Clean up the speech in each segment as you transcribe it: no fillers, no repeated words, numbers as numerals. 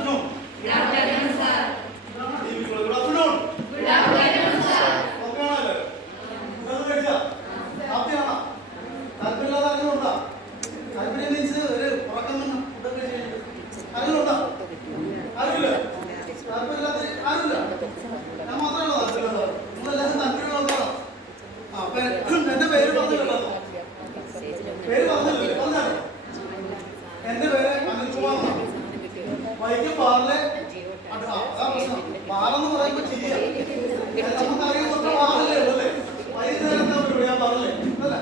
afternoon. Good afternoon, sir. Good afternoon. Good afternoon, sir. Okay, ആണല്ലേ? ഇതൊന്ന് കഴിച്ചാ? ഹാപ്പിയാണോ? താല്പര്യമില്ലാതെ ആരെങ്കിലും ഉണ്ടോ? താല്പര്യം മീൻസ് ഒരു ഉറക്കം ഫുഡൊക്കെ കഴിച്ചിട്ട് ആരെങ്കിലും ഉണ്ടോ? ആരുമില്ല? താല്പര്യമില്ലാത്ത ആരുമില്ല? ഞാൻ മാത്രമേ താല്പര്യമുള്ളൂ. നിങ്ങളെല്ലാവരും താല്പര്യമുള്ളതാണോ? അപ്പൊ എന്റെ പേര് പറഞ്ഞിട്ടുണ്ടോ? പേര് പറഞ്ഞില്ലേ? പറഞ്ഞാണോ? എന്റെ പേര് അനിൽകുമാർ എന്നാണ്. വൈക്കം ബാറിലെ അതാ പ്രശ്നം. ബാറെന്ന് പറയുമ്പോ ചിരിയാണ്. നമുക്കറിയാവുന്ന ബാറല്ലേ ഉള്ളല്ലേ? വൈകുന്നേരം എന്താ പരിപാടി? ഞാൻ പറഞ്ഞില്ലേ അല്ലേ?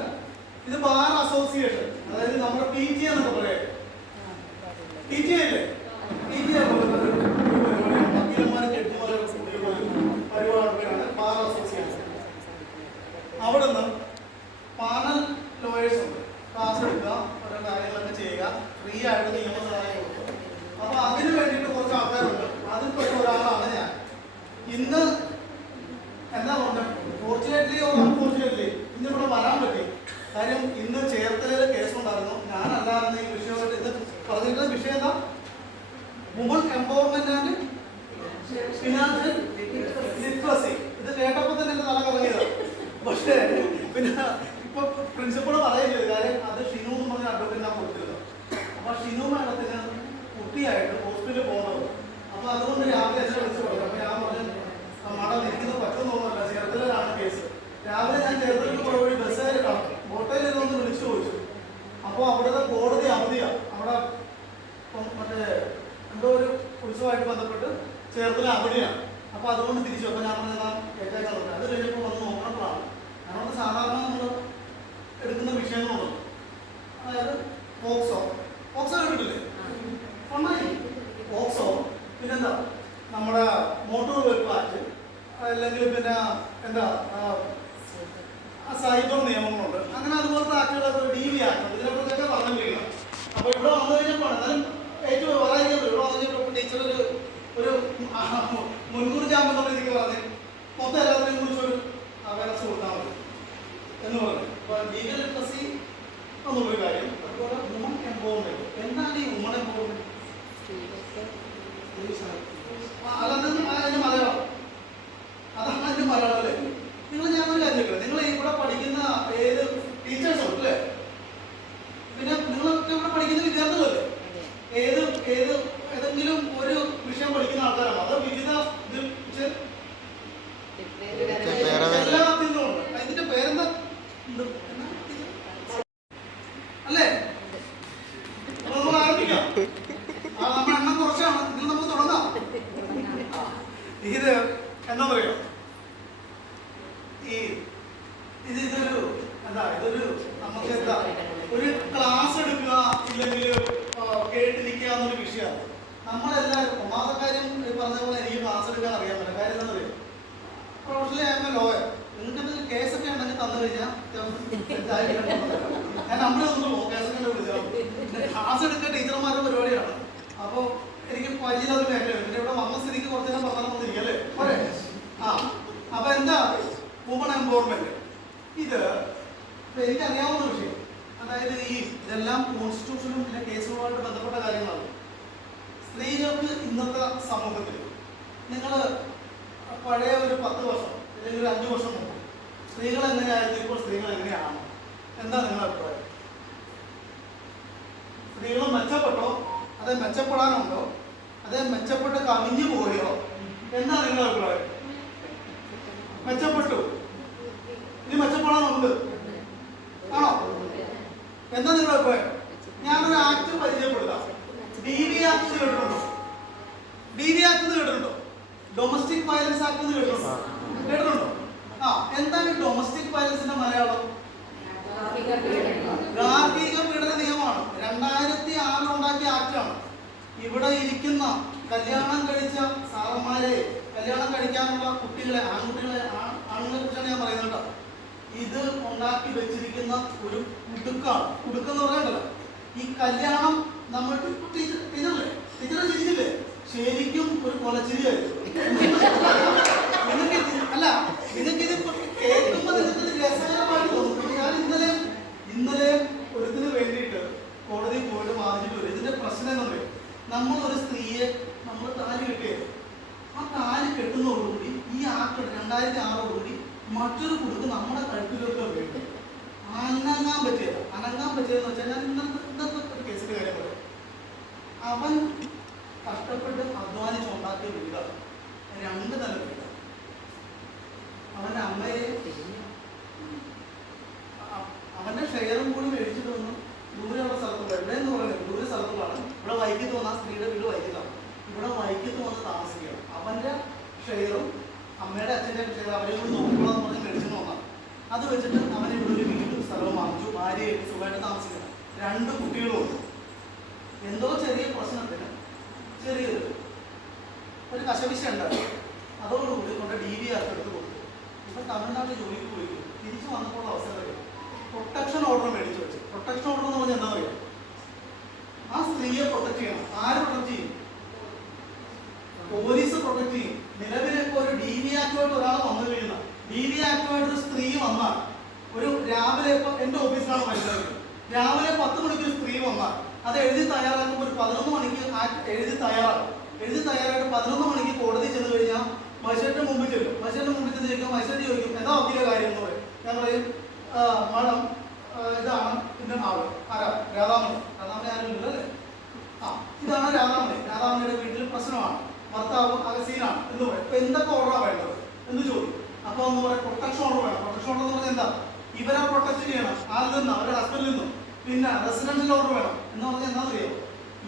ഇത് ബാർ അസോസിയേഷൻ, അതായത് നമ്മുടെ പി ടി എന്നൊക്കെ പറയാം. പി ടി അല്ലേ? പി ടി വക്കീലന്മാരും ജഡ്ജിമാരും പരിപാടിയാണ് ബാർ അസോസിയേഷൻ. അവിടെ നിന്ന് പാനൽ ലോയേഴ്സ് ഉണ്ട്. ക്ലാസ് എടുക്കുക, ഓരോ കാര്യങ്ങളൊക്കെ ചെയ്യുക, ഫ്രീ ആയിട്ട് നിയമസഹായം കൊടുക്കുക. അപ്പൊ അതിന് വേണ്ടിയിട്ട് കുറച്ച് ആൾക്കാരുണ്ട്. അതിൽപ്പെട്ട ഒരാളാണ് ഞാൻ. ഇന്ന് എന്താ പറഞ്ഞത്, ഫോർച്ചുനേറ്റ്ലി ഓർ അൺഫോർച്ചുനേറ്റ്ലി ഇന്ന് ഇവിടെ വരാൻ പറ്റി. കാര്യം ഇന്ന് ചേർത്തലയിൽ കേസുണ്ടായിരുന്നു. ഞാനല്ലായിരുന്നു ഈ വിഷയമായിട്ട് ഇന്ന് പറഞ്ഞിട്ടുള്ള വിഷയം എന്താ? Woman empowerment and financial literacy. ഇത് കേട്ടപ്പോൾ തന്നെ എന്റെ തല കറങ്ങിയതാണ്. പക്ഷേ പിന്നെ ഇപ്പൊ പ്രിൻസിപ്പൾ പറയുന്നത് കാര്യം അത് ഷിനു എന്ന് പറഞ്ഞ അഡ്വക്കേറ്റിനാണ് കൊടുത്തിരുന്നത്. അപ്പൊ ഷിനു മാഡത്തിന് കുട്ടിയായിട്ട് ഹോസ്പിറ്റലിൽ പോകുന്നത്. അപ്പൊ അതുകൊണ്ട് രാവിലെ എന്നെ വിളിച്ചു കൊടുക്കും. അപ്പൊ ഞാൻ പറഞ്ഞു മാഡം ഇരിക്കുന്നത് പറ്റുന്നൊന്നുമല്ല, ചേർത്തലാണ് കേസ്. രാവിലെ ഞാൻ ചേർത്തലിൽ പോയ വഴി ബസ്സുകാർ കാണും, ഹോട്ടലിൽ ഇരുന്ന് വിളിച്ചു ചോദിച്ചു. അപ്പോൾ അവിടുത്തെ കോടതി അവധിയാണ്. അവിടെ മറ്റേ എന്തോ ഒരു ഉത്സവമായിട്ട് ബന്ധപ്പെട്ട് ചേർത്തല അവധിയാണ്. അപ്പൊ അതുകൊണ്ട് തിരിച്ചു. അപ്പൊ ഞാൻ പറഞ്ഞാൽ കേട്ടേക്കാൻ പറഞ്ഞു. അത് കഴിഞ്ഞപ്പോൾ വന്ന് നോക്കണപ്പോഴാണ് ഞങ്ങൾക്ക് സാധാരണ നമ്മൾ എടുക്കുന്ന വിഷയങ്ങളുണ്ട്. അതായത് പോക്സോ കേട്ടിട്ടില്ലേ? പോക്സോ, പിന്നെന്താ നമ്മുടെ മോട്ടോർ വെഹിക്കിൾ ആക്ട്, അല്ലെങ്കിൽ പിന്നെ എന്താ സൈബർ നിയമങ്ങളുണ്ട്. അങ്ങനെ അതുപോലത്തെ ആക്ടുകളൊക്കെ DV ആക്ട്, ഇതിനെക്കുറിച്ചൊക്കെ പറഞ്ഞിരിക്കണം. അപ്പോൾ ഇവിടെ വന്നു കഴിഞ്ഞപ്പോൾ എന്നാലും ഏറ്റവും പറയാതിരിക്കും. ഇവിടെ വന്നു കഴിഞ്ഞപ്പോൾ ടീച്ചർ ഒരു മുൻകൂർ ജാമ്യം എന്നുള്ള രീതിക്ക് പറഞ്ഞ് മൊത്തം എല്ലാത്തിനെയും കുറിച്ചൊരു അവയർനെസ് കൊടുത്താൽ മതി എന്ന് പറഞ്ഞു. അപ്പോൾ ലീഗൽ ലിറ്ററസി എന്നുള്ളൊരു കാര്യം. അതുപോലെ വുമൺ എംപവർമെന്റ്. എന്താണ് ഈ വുമൺ എംപവർമെന്റ്? അതിന്റെ മലയാളം, അതാണ് അതിന്റെ മലയാളം അല്ലേ? നിങ്ങൾ ഞാനൊരു കാര്യം ചോദിക്കണം. നിങ്ങൾ ഇവിടെ പഠിക്കുന്ന ഏത് ടീച്ചേഴ്സ് ഉണ്ട് അല്ലേ? പിന്നെ നിങ്ങളൊക്കെ ഇവിടെ പഠിക്കുന്ന വിദ്യാർത്ഥികളല്ലേ? ഏതെങ്കിലും ഒരു വിഷയം പഠിക്കുന്ന ആൾക്കാരാണോ? അതോ വിവിധ എല്ലാത്തിനും ഉണ്ട്. അതിന്റെ പേരെന്താ അല്ലേ? നമ്മൾ ആരംഭിക്കാം. നമ്മുടെ എണ്ണം കുറച്ചാണ്. ഇതിൽ നമുക്ക് തുടങ്ങാം. ഇത് എന്താ പറയുക, ഇതൊരു എന്താ, ഇതൊരു നമുക്ക് എന്താ ഒരു ക്ലാസ് എടുക്കുക ഇല്ലെങ്കിൽ കേട്ടിരിക്കുക എന്നൊരു വിഷയമാണ്. നമ്മളെല്ലാവരും ഒന്നാമത്തെ കാര്യം പറഞ്ഞ പോലെ എനിക്ക് ക്ലാസ് എടുക്കാൻ അറിയാൻ പറ്റില്ല. കാര്യം എന്താ പറയുക, പ്രൊഫഷണലി ആയിരുന്ന ലോയർ. നിങ്ങൾക്ക് കേസൊക്കെ ഉണ്ടെങ്കിൽ തന്നു കഴിഞ്ഞാൽ ഞാൻ നമ്മളൊന്നും പോകും. കേസൊക്കെ വിളിച്ചാൽ ക്ലാസ് എടുക്കുക ടീച്ചർമാരുടെ പരിപാടിയാണ്. അപ്പോൾ എനിക്ക് വലിയൊരു മേഖലയാണ്. പിന്നെ ഇവിടെ വന്ന സ്ഥിതിക്ക് കുറച്ച് നേരം പറഞ്ഞാൽ വന്നിരിക്കും അല്ലേ? പോരെ? അപ്പൊ എന്താ വുമൺ എംപവർമെന്റ്? ഇത് എനിക്കറിയാവുന്ന വിഷയം. അതായത് ഇതെല്ലാം കോൺസ്റ്റിറ്റ്യൂഷനും പിന്നെ കേസുകളുമായിട്ട് ബന്ധപ്പെട്ട കാര്യങ്ങളാണ്. സ്ത്രീകൾക്ക് ഇന്നത്തെ സമൂഹത്തിൽ നിങ്ങൾ പഴയ ഒരു 10 വർഷം അല്ലെങ്കിൽ ഒരു 5 വർഷം മുമ്പ് സ്ത്രീകൾ എങ്ങനെയായിരുന്നു, ഇപ്പോൾ സ്ത്രീകൾ എങ്ങനെയാണ്? എന്താ നിങ്ങളുടെ അഭിപ്രായം? സ്ത്രീകൾ മെച്ചപ്പെട്ടോ, അതേ മെച്ചപ്പെടാനുണ്ടോ, അതേ മെച്ചപ്പെട്ട് കവിഞ്ഞു പോയോ? എന്താ നിങ്ങളുടെ അഭിപ്രായം? മെച്ചപ്പെട്ടു, ഇനി മെച്ചപ്പെടാനുണ്ട് ആണോ? എന്താ നിങ്ങളുടെ അഭിപ്രായം? ഞാനൊരു ആക്ട് പരിചയപ്പെടുത്താം. DV ആക്ട് കേട്ടിട്ടുണ്ടോ? DV ആക്ട് കേട്ടിട്ടുണ്ടോ? ഡൊമസ്റ്റിക് വയലൻസ് ആക്ട് കേട്ടിട്ടുണ്ടോ? എന്താണ് ഡൊമസ്റ്റിക് വയലൻസിന്റെ മലയാളം? ഗാർഹിക പീഡന നിയമമാണ്. 2006 ഉണ്ടാക്കിയ ആക്ടാണ്. ഇവിടെ ഇരിക്കുന്ന കല്യാണം കഴിച്ച സാറന്മാരെ, കല്യാണം കഴിക്കാനുള്ള കുട്ടികളെ, ആൺകുട്ടികളെ, ആണുങ്ങളെ കുറിച്ചാണ് ഞാൻ പറയുന്നത്. ഇത് ഉണ്ടാക്കി വെച്ചിരിക്കുന്ന ഒരു കുടുക്കാണ്. കുടുക്കെന്ന് പറയണ്ടല്ലോ, ഈ കല്യാണം നമ്മൾ ടീച്ചറല്ലേ, ടീച്ചറെ ചിരിച്ചില്ലേ? ശരിക്കും ഒരു കൊലച്ചിരിയായിരുന്നു. അല്ല, നിങ്ങൾക്കിത് കേൾക്കുമ്പോൾ നിങ്ങൾക്ക് രസകരമായിട്ട് തോന്നും. ഞാൻ ഇന്നലെ ഒരുത്തിന് വേണ്ടിയിട്ട് കോടതിയിൽ പോയിട്ട് വാദിച്ചിട്ട് വരും. ഇതിന്റെ പ്രശ്നം എന്ന് പറയും, നമ്മൾ ഒരു സ്ത്രീയെ മറ്റൊരു കുടുക്ക് നമ്മുടെ കഴുത്തിലൊക്കെ വീണ്ടും അനങ്ങാൻ പറ്റിയതെന്ന് വെച്ചാൽ ഞാൻ ഇന്നത്തെ ഒരു കേസിന്റെ കാര്യം പറയാം. അവൻ കഷ്ടപ്പെട്ട് അധ്വാനിച്ചുണ്ടാക്കിയ വീടാണ്, 2 നില വീടാണ്. അവൻ്റെ അമ്മയെ അവൻ്റെ ഷെയറും കൂടി മേടിച്ചിട്ട് വന്നു ദൂരെയുള്ള സ്ഥലത്ത്, എവിടെയെന്ന് പറയുന്നത് ദൂരെ സ്ഥലത്തുള്ളതാണ്. ഇവിടെ വൈകിട്ട് വന്ന ആ സ്ത്രീയുടെ വീട് വൈകിട്ടാണ്. ഇവിടെ വൈകിട്ട് വന്ന് താമസിക്കുകയാണ്. അവൻ്റെ ഷെയറും അമ്മയുടെ അച്ഛൻ്റെ ഷെയർ അവരെയും കൂടി നോക്കണമെന്ന് പറഞ്ഞ് മേടിച്ചെന്ന് വന്നതാണ്. അത് വെച്ചിട്ട് അവനെ ഇവിടെ ഒരു വീടും സ്ഥലവും വാങ്ങിച്ചു. ഭാര്യയായിട്ട് സുഖമായിട്ട് താമസിക്കണം. 2 കുട്ടികളുമുണ്ട്. എന്തോ ചെറിയ പ്രശ്നത്തിന് ഒരു കശവിശ ഉണ്ടായി. അതോടുകൂടി കൊണ്ട് DVR എടുത്ത് കൊടുത്തു. ഇപ്പം തമിഴ്നാട്ടിൽ ജോലിക്ക് പോയി തിരിച്ചു വന്നപ്പോൾ അവസരം പ്രൊട്ടക്ഷൻ ഓർഡർ മേടിച്ചു വെച്ചു. പ്രൊട്ടക്ഷൻ ഓർഡർ എന്ന് പറഞ്ഞാൽ എന്താ പറയുക? ആ സ്ത്രീയെ പ്രൊട്ടക്ട് ചെയ്യണം. ആര് പ്രൊട്ടക്ട് ചെയ്യും? പോലീസ് പ്രൊട്ടക്ട് ചെയ്യും. നിലവിലിപ്പോ ഒരു DV ആക്ടുമായിട്ട് ഒരാൾ വന്നു കഴിയുന്ന DV ആക്ടുമായിട്ട് ഒരു സ്ത്രീ വന്നാൽ, ഒരു രാവിലെ ഇപ്പൊ എന്റെ ഓഫീസിലാണ് മനസ്സിലാക്കുന്നത്, രാവിലെ 10 മണിക്ക് ഒരു സ്ത്രീ വന്നാൽ അത് എഴുതി തയ്യാറാക്കുമ്പോൾ ഒരു 11 മണിക്ക് എഴുതി തയ്യാറാക്കും. 11 മണിക്ക് കോടതി ചെന്ന് കഴിഞ്ഞാൽ മജിസ്ട്രേറ്റിന് മുമ്പിൽ ചെല്ലും. മജിസ്ട്രേറ്റിന് മുമ്പിൽ ചെന്ന് ചോദിക്കും, മജിസ്ട്രേറ്റ് ചോദിക്കും എന്താ വക്കീലെ കാര്യം എന്ന് പറയും. ഞാൻ പറയും മാഡം ഇതാണ് ഇന്ന ആള്, ആരാ? രാധാമണി ആരും ഇല്ലല്ലോ അല്ലേ? ഇതാണ് രാധാമണിയുടെ വീട്ടിൽ പ്രശ്നമാണ്, ഭർത്താവ് അകസീനാണ് എന്ന് പറയും. ഇപ്പൊ എന്തൊക്കെ ഓർഡറാണ് വേണ്ടത് എന്ന് ചോദിക്കും. അപ്പൊ എന്ന് പറയാം പ്രൊട്ടക്ഷൻ ഓർഡർ വേണം. പ്രൊട്ടക്ഷൻ ഓർഡർ എന്ന് പറഞ്ഞാൽ എന്താ? ഇവരെ പ്രൊട്ടക്ട് ചെയ്യണം ആരിൽ നിന്നും, അവരുടെ ഹസ്ബൻഡിൽ നിന്നും. പിന്നെ റെസിഡൻഷ്യൽ ഓർഡർ വേണം എന്ന് പറഞ്ഞാൽ എന്താ അറിയോ?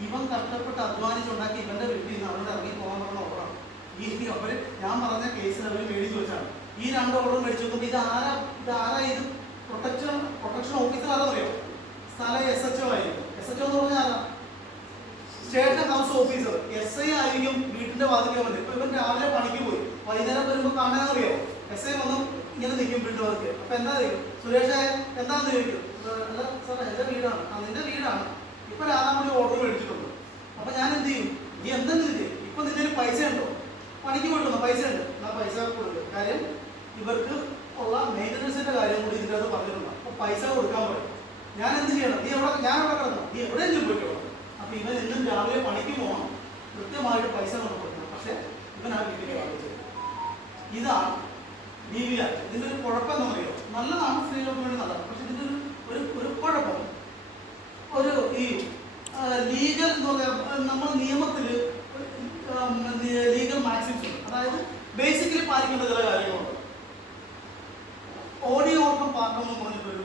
ഇവൻ കഷ്ടപ്പെട്ട് അധ്വാനിച്ചുണ്ടാക്കി ഇവന്റെ വീട്ടിൽ നിന്ന് അവരുടെ ഇറങ്ങി പോകാൻ പറഞ്ഞ ഓർഡറാണ്. അവര് ഞാൻ പറഞ്ഞ കേസിൽ അവർ മേടിച്ചു വെച്ചാണ്. ഈ 2 ഓർഡർ മേടിച്ചു നോക്കുമ്പോൾ ഇത് പ്രൊട്ടക്ഷൻ ഓഫീസർ ആരെന്നറിയോ? സ്ഥലം SHO ആയിരിക്കും. SHO എന്ന് പറഞ്ഞാൽ ആരാ? State house officer. SI ആയിരിക്കും വീട്ടിന്റെ വാതിൽക്ക് വന്നത്. ഇപ്പൊ ഇവൻ രാവിലെ പണിക്ക് പോയി, വൈകുന്നേരം വരുമ്പോൾ കാണാനറിയോ? SI വന്ന് ഇങ്ങനെ നിൽക്കും വീട്ടുകാർക്ക്. അപ്പൊ എന്താ ചോദിക്കും? സുരേഷ് എന്താന്ന് ചോദിക്കും. സാറേ എന്റെ വീടാണ്. നിന്റെ വീടാണ്. ഇപ്പൊ രാധാമണി ഓർഡർ മേടിച്ചിട്ടുണ്ട്. അപ്പൊ ഞാൻ എന്ത് ചെയ്യും? നീ എന്തെങ്കിലും ചെയ്യും. ഇപ്പൊ നിന്റെ പൈസ ഉണ്ടോ? പണിക്ക് പോയിട്ടുണ്ടോ? പൈസ ഉണ്ട്, ആ പൈസ കൊടുക്കും. കാര്യം ഇവർക്ക് ഉള്ള മെയിൻ്റനൻസിന്റെ കാര്യം കൂടി ഇതിൻ്റെ അത് പറഞ്ഞിട്ടുണ്ട്. അപ്പൊ പൈസ കൊടുക്കാൻ പറയും. ഞാൻ എന്ത് ചെയ്യണം? ഞാൻ എവിടെ കിടന്നു? നീ എവിടെയെങ്കിലും പോയിക്കോളാം. അപ്പൊ ഇവൻ എന്നും രാവിലെ പണിക്ക് പോകണം, കൃത്യമായിട്ട് പൈസ നമുക്ക് കൊടുക്കണം. പക്ഷെ ഇവൻ ആ വീട്ടിലേക്ക് വാങ്ങിച്ചത്. ഇതാണ് DV ആക്ട്. ഇതിന്റെ ഒരു കുഴപ്പം എന്ന് പറയുമോ? നല്ലതാണ്, സ്ത്രീകൾക്ക് വേണ്ടി നല്ലതാണ്. പക്ഷെ ഇതിന്റെ ഒരു കുഴപ്പം, ഒരു ഈ ലീഗൽ എന്ന് പറയാം, നമ്മുടെ നിയമത്തിൽ ലീഗൽ മാക്സിംസ് ഉണ്ട്. അതായത് ബേസിക്കലി പാലിക്കേണ്ട ചില കാര്യങ്ങളുണ്ട്. ഓഡിയോ ഓട്ടം പാർട്ടം എന്ന് പറഞ്ഞിട്ടൊരു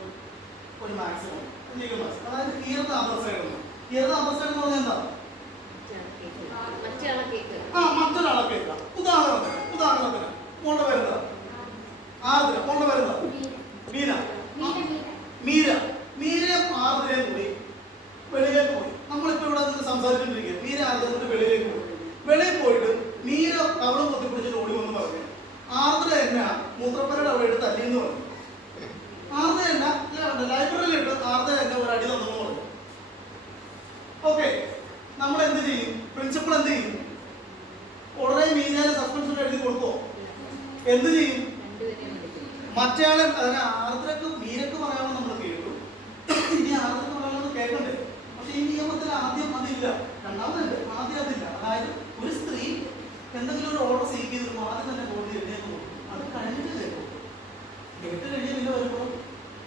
മാക്സിമം ലീഗൽ മാക്സിമം. അതായത് തീർത്ത അന്തസ്സൈഡ് എന്ന് പറഞ്ഞാൽ എന്താ? മറ്റൊരാളെ കേൾക്കാം. ഉദാഹരണത്തിന് മോളുടെ പേരെന്താ? ആർദ്ര. മോളുടെ പേരെന്താ? മീരയും ആർദ്രയും കൂടി വെളിയിലേക്ക് പോയി. നമ്മളിപ്പോ ഇവിടെ നിന്ന് സംസാരിച്ചുകൊണ്ടിരിക്കുക. മീര ആർദ്ര വെളിയിലേക്ക് പോയി. വെളിയിൽ പോയിട്ട് മീര കവളം കൊത്തിപ്പിടിച്ചിട്ട് ഓടി വന്ന് പറഞ്ഞു, ആർദ്ര എന്നാ മൂത്രപ്പരയുടെ അവിടെ എടുത്ത് തല്ലിയെന്ന് പറഞ്ഞു. ആർദ്ര എന്നാ ലൈബ്രറിയിൽ ഇട്ട് ആർദ്ര എന്നെ ഒരു അടി തന്നെന്ന് പറഞ്ഞു. ഓക്കെ, നമ്മൾ എന്ത് ചെയ്യും? പ്രിൻസിപ്പൾ എന്ത് ചെയ്യും? ഉടനെ മീനേനെ സസ്പെൻഷൻ എഴുതി കൊടുക്കോ? എന്ത് ചെയ്യും? മറ്റേയാളെ ആർദ്രക്ക് മീരക്ക് പറയാമെന്ന് നമ്മൾ കേട്ടു. ഇനി ആർദ്രക്ക് പറയാമെന്ന് കേൾക്കണ്ടേ? പക്ഷെ ഈ നിയമത്തിൽ ആദ്യം അതില്ല, രണ്ടാമതുണ്ട്. ആദ്യം അതില്ല. അതായത് ഒരു സ്ത്രീ എന്തെങ്കിലും ഒരു ഓർഡർ സീക്ക് ചെയ്തിരുമ്പോൾ ആദ്യം തന്നെ കോടതി എഴുതിയെന്ന് കൊടുക്കും. അത് കഴിഞ്ഞിട്ട് കേൾക്കും. കേട്ട് കഴിഞ്ഞില്ല വരുമ്പോൾ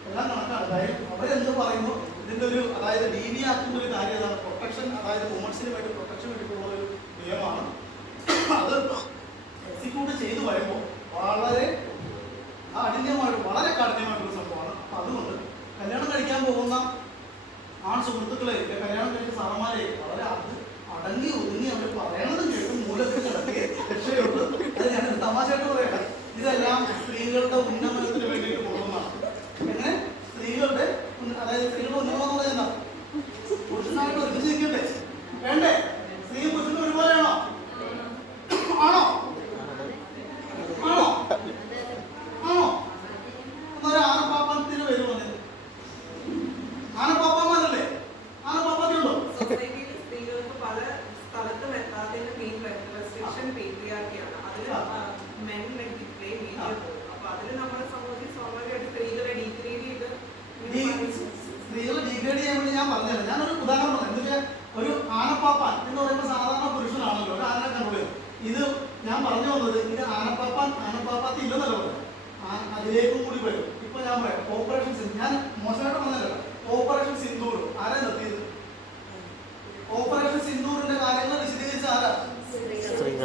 എല്ലാം കണക്കാണ്. അതായത് അവരെന്ത് പറയുന്നു ഇതിന്റെ ഒരു, അതായത് DV ആക്ടിന്റെ ഒരു കാര്യം ഏതാണ്? പ്രൊട്ടക്ഷൻ, അതായത് വുമൻസിന് വേണ്ടി പ്രൊട്ടക്ഷൻ വേണ്ടിയിട്ടുള്ള ഒരു നിയമമാണ്. അത് എക്സിക്യൂട്ട് ചെയ്തു വരുമ്പോൾ വളരെ കാഠിന്യമായിട്ടൊരു സംഭവമാണ്. അപ്പൊ അതുകൊണ്ട് കല്യാണം കഴിക്കാൻ പോകുന്ന സുഹൃത്തുക്കളെ, കല്യാണം കഴിച്ച സാറന്മാരെ വളരെ അടങ്ങി ഒതുങ്ങി അവർ പറയണത് കേട്ട് മൂലത്തിൽ കിടക്കുക രക്ഷയുണ്ട്. അത് ഞാൻ തമാശയായിട്ട് പറയട്ടെ. ഇതെല്ലാം സ്ത്രീകളുടെ ഉന്നമനത്തിന് വേണ്ടിയിട്ട് കൊണ്ടുവന്നതാണ്. എങ്ങനെ? സ്ത്രീകളുടെ, അതായത് സ്ത്രീകളുടെ ഉന്നമനം എന്ന് പറയുന്നത് എന്താ? പുരുഷനായിട്ട് ഒരുമിച്ച് നിൽക്കട്ടെ, വേണ്ടേ? സ്ത്രീ പുരുഷനും ഒരുപോലെയാണോ? ആണോ? എന്നൊരു ആനപ്പാപ്പത്തിന് വരും. ആനപ്പാപ്പന്മാരല്ലേ? ആനപ്പാപ്പത്തിയുണ്ടോ? സൊസൈറ്റിയിൽ സ്ത്രീകൾക്ക് പല സ്ഥലത്തും എത്താത്തതിന്റെ മെയിൻ റെസ്ട്രിക്ഷൻ പേട്രിയാർക്കിയാണ്. അതിൽ മെൻ പ്ലേ മേജർ റോൾ. അപ്പൊ അതിൽ നമ്മുടെ സമൂഹത്തിൽ സ്വാഭാവികമായിട്ട് സ്ത്രീകളെ ഡീഗ്രേഡ് ചെയ്ത് സ്ത്രീകളെ ഡീഗ്രേഡ് ചെയ്യാൻ വേണ്ടി ഞാൻ പറഞ്ഞത്, ഞാനൊരു ഉദാഹരണം പറഞ്ഞു. എന്ന് വെച്ചാൽ ഒരു ആനപ്പാപ്പാൻ എന്ന് പറയുമ്പോൾ സാധാരണ പുരുഷനാണല്ലോ ഒരു ആനനെ കൺട്രോൾ ചെയ്യും. ഇത് ഞാൻ പറഞ്ഞു വന്നത്, ഇത് ആനപ്പാപ്പാത്തി ഇല്ലെന്നല്ല പറഞ്ഞത്. അതിലേക്കും കൂടി വരും. ഇപ്പൊ ഞാൻ പറയാം ഓപ്പറേഷൻ സിന്ദൂർ. ഞാൻ മോശമായിട്ട് പറഞ്ഞല്ലോ. ഓപ്പറേഷൻ സിന്ദൂർ ആരാ നിർത്തിയത്? ഓപ്പറേഷൻ സിന്ദൂറിന്റെ കാര്യങ്ങൾ വിശദീകരിച്ച ആരാ?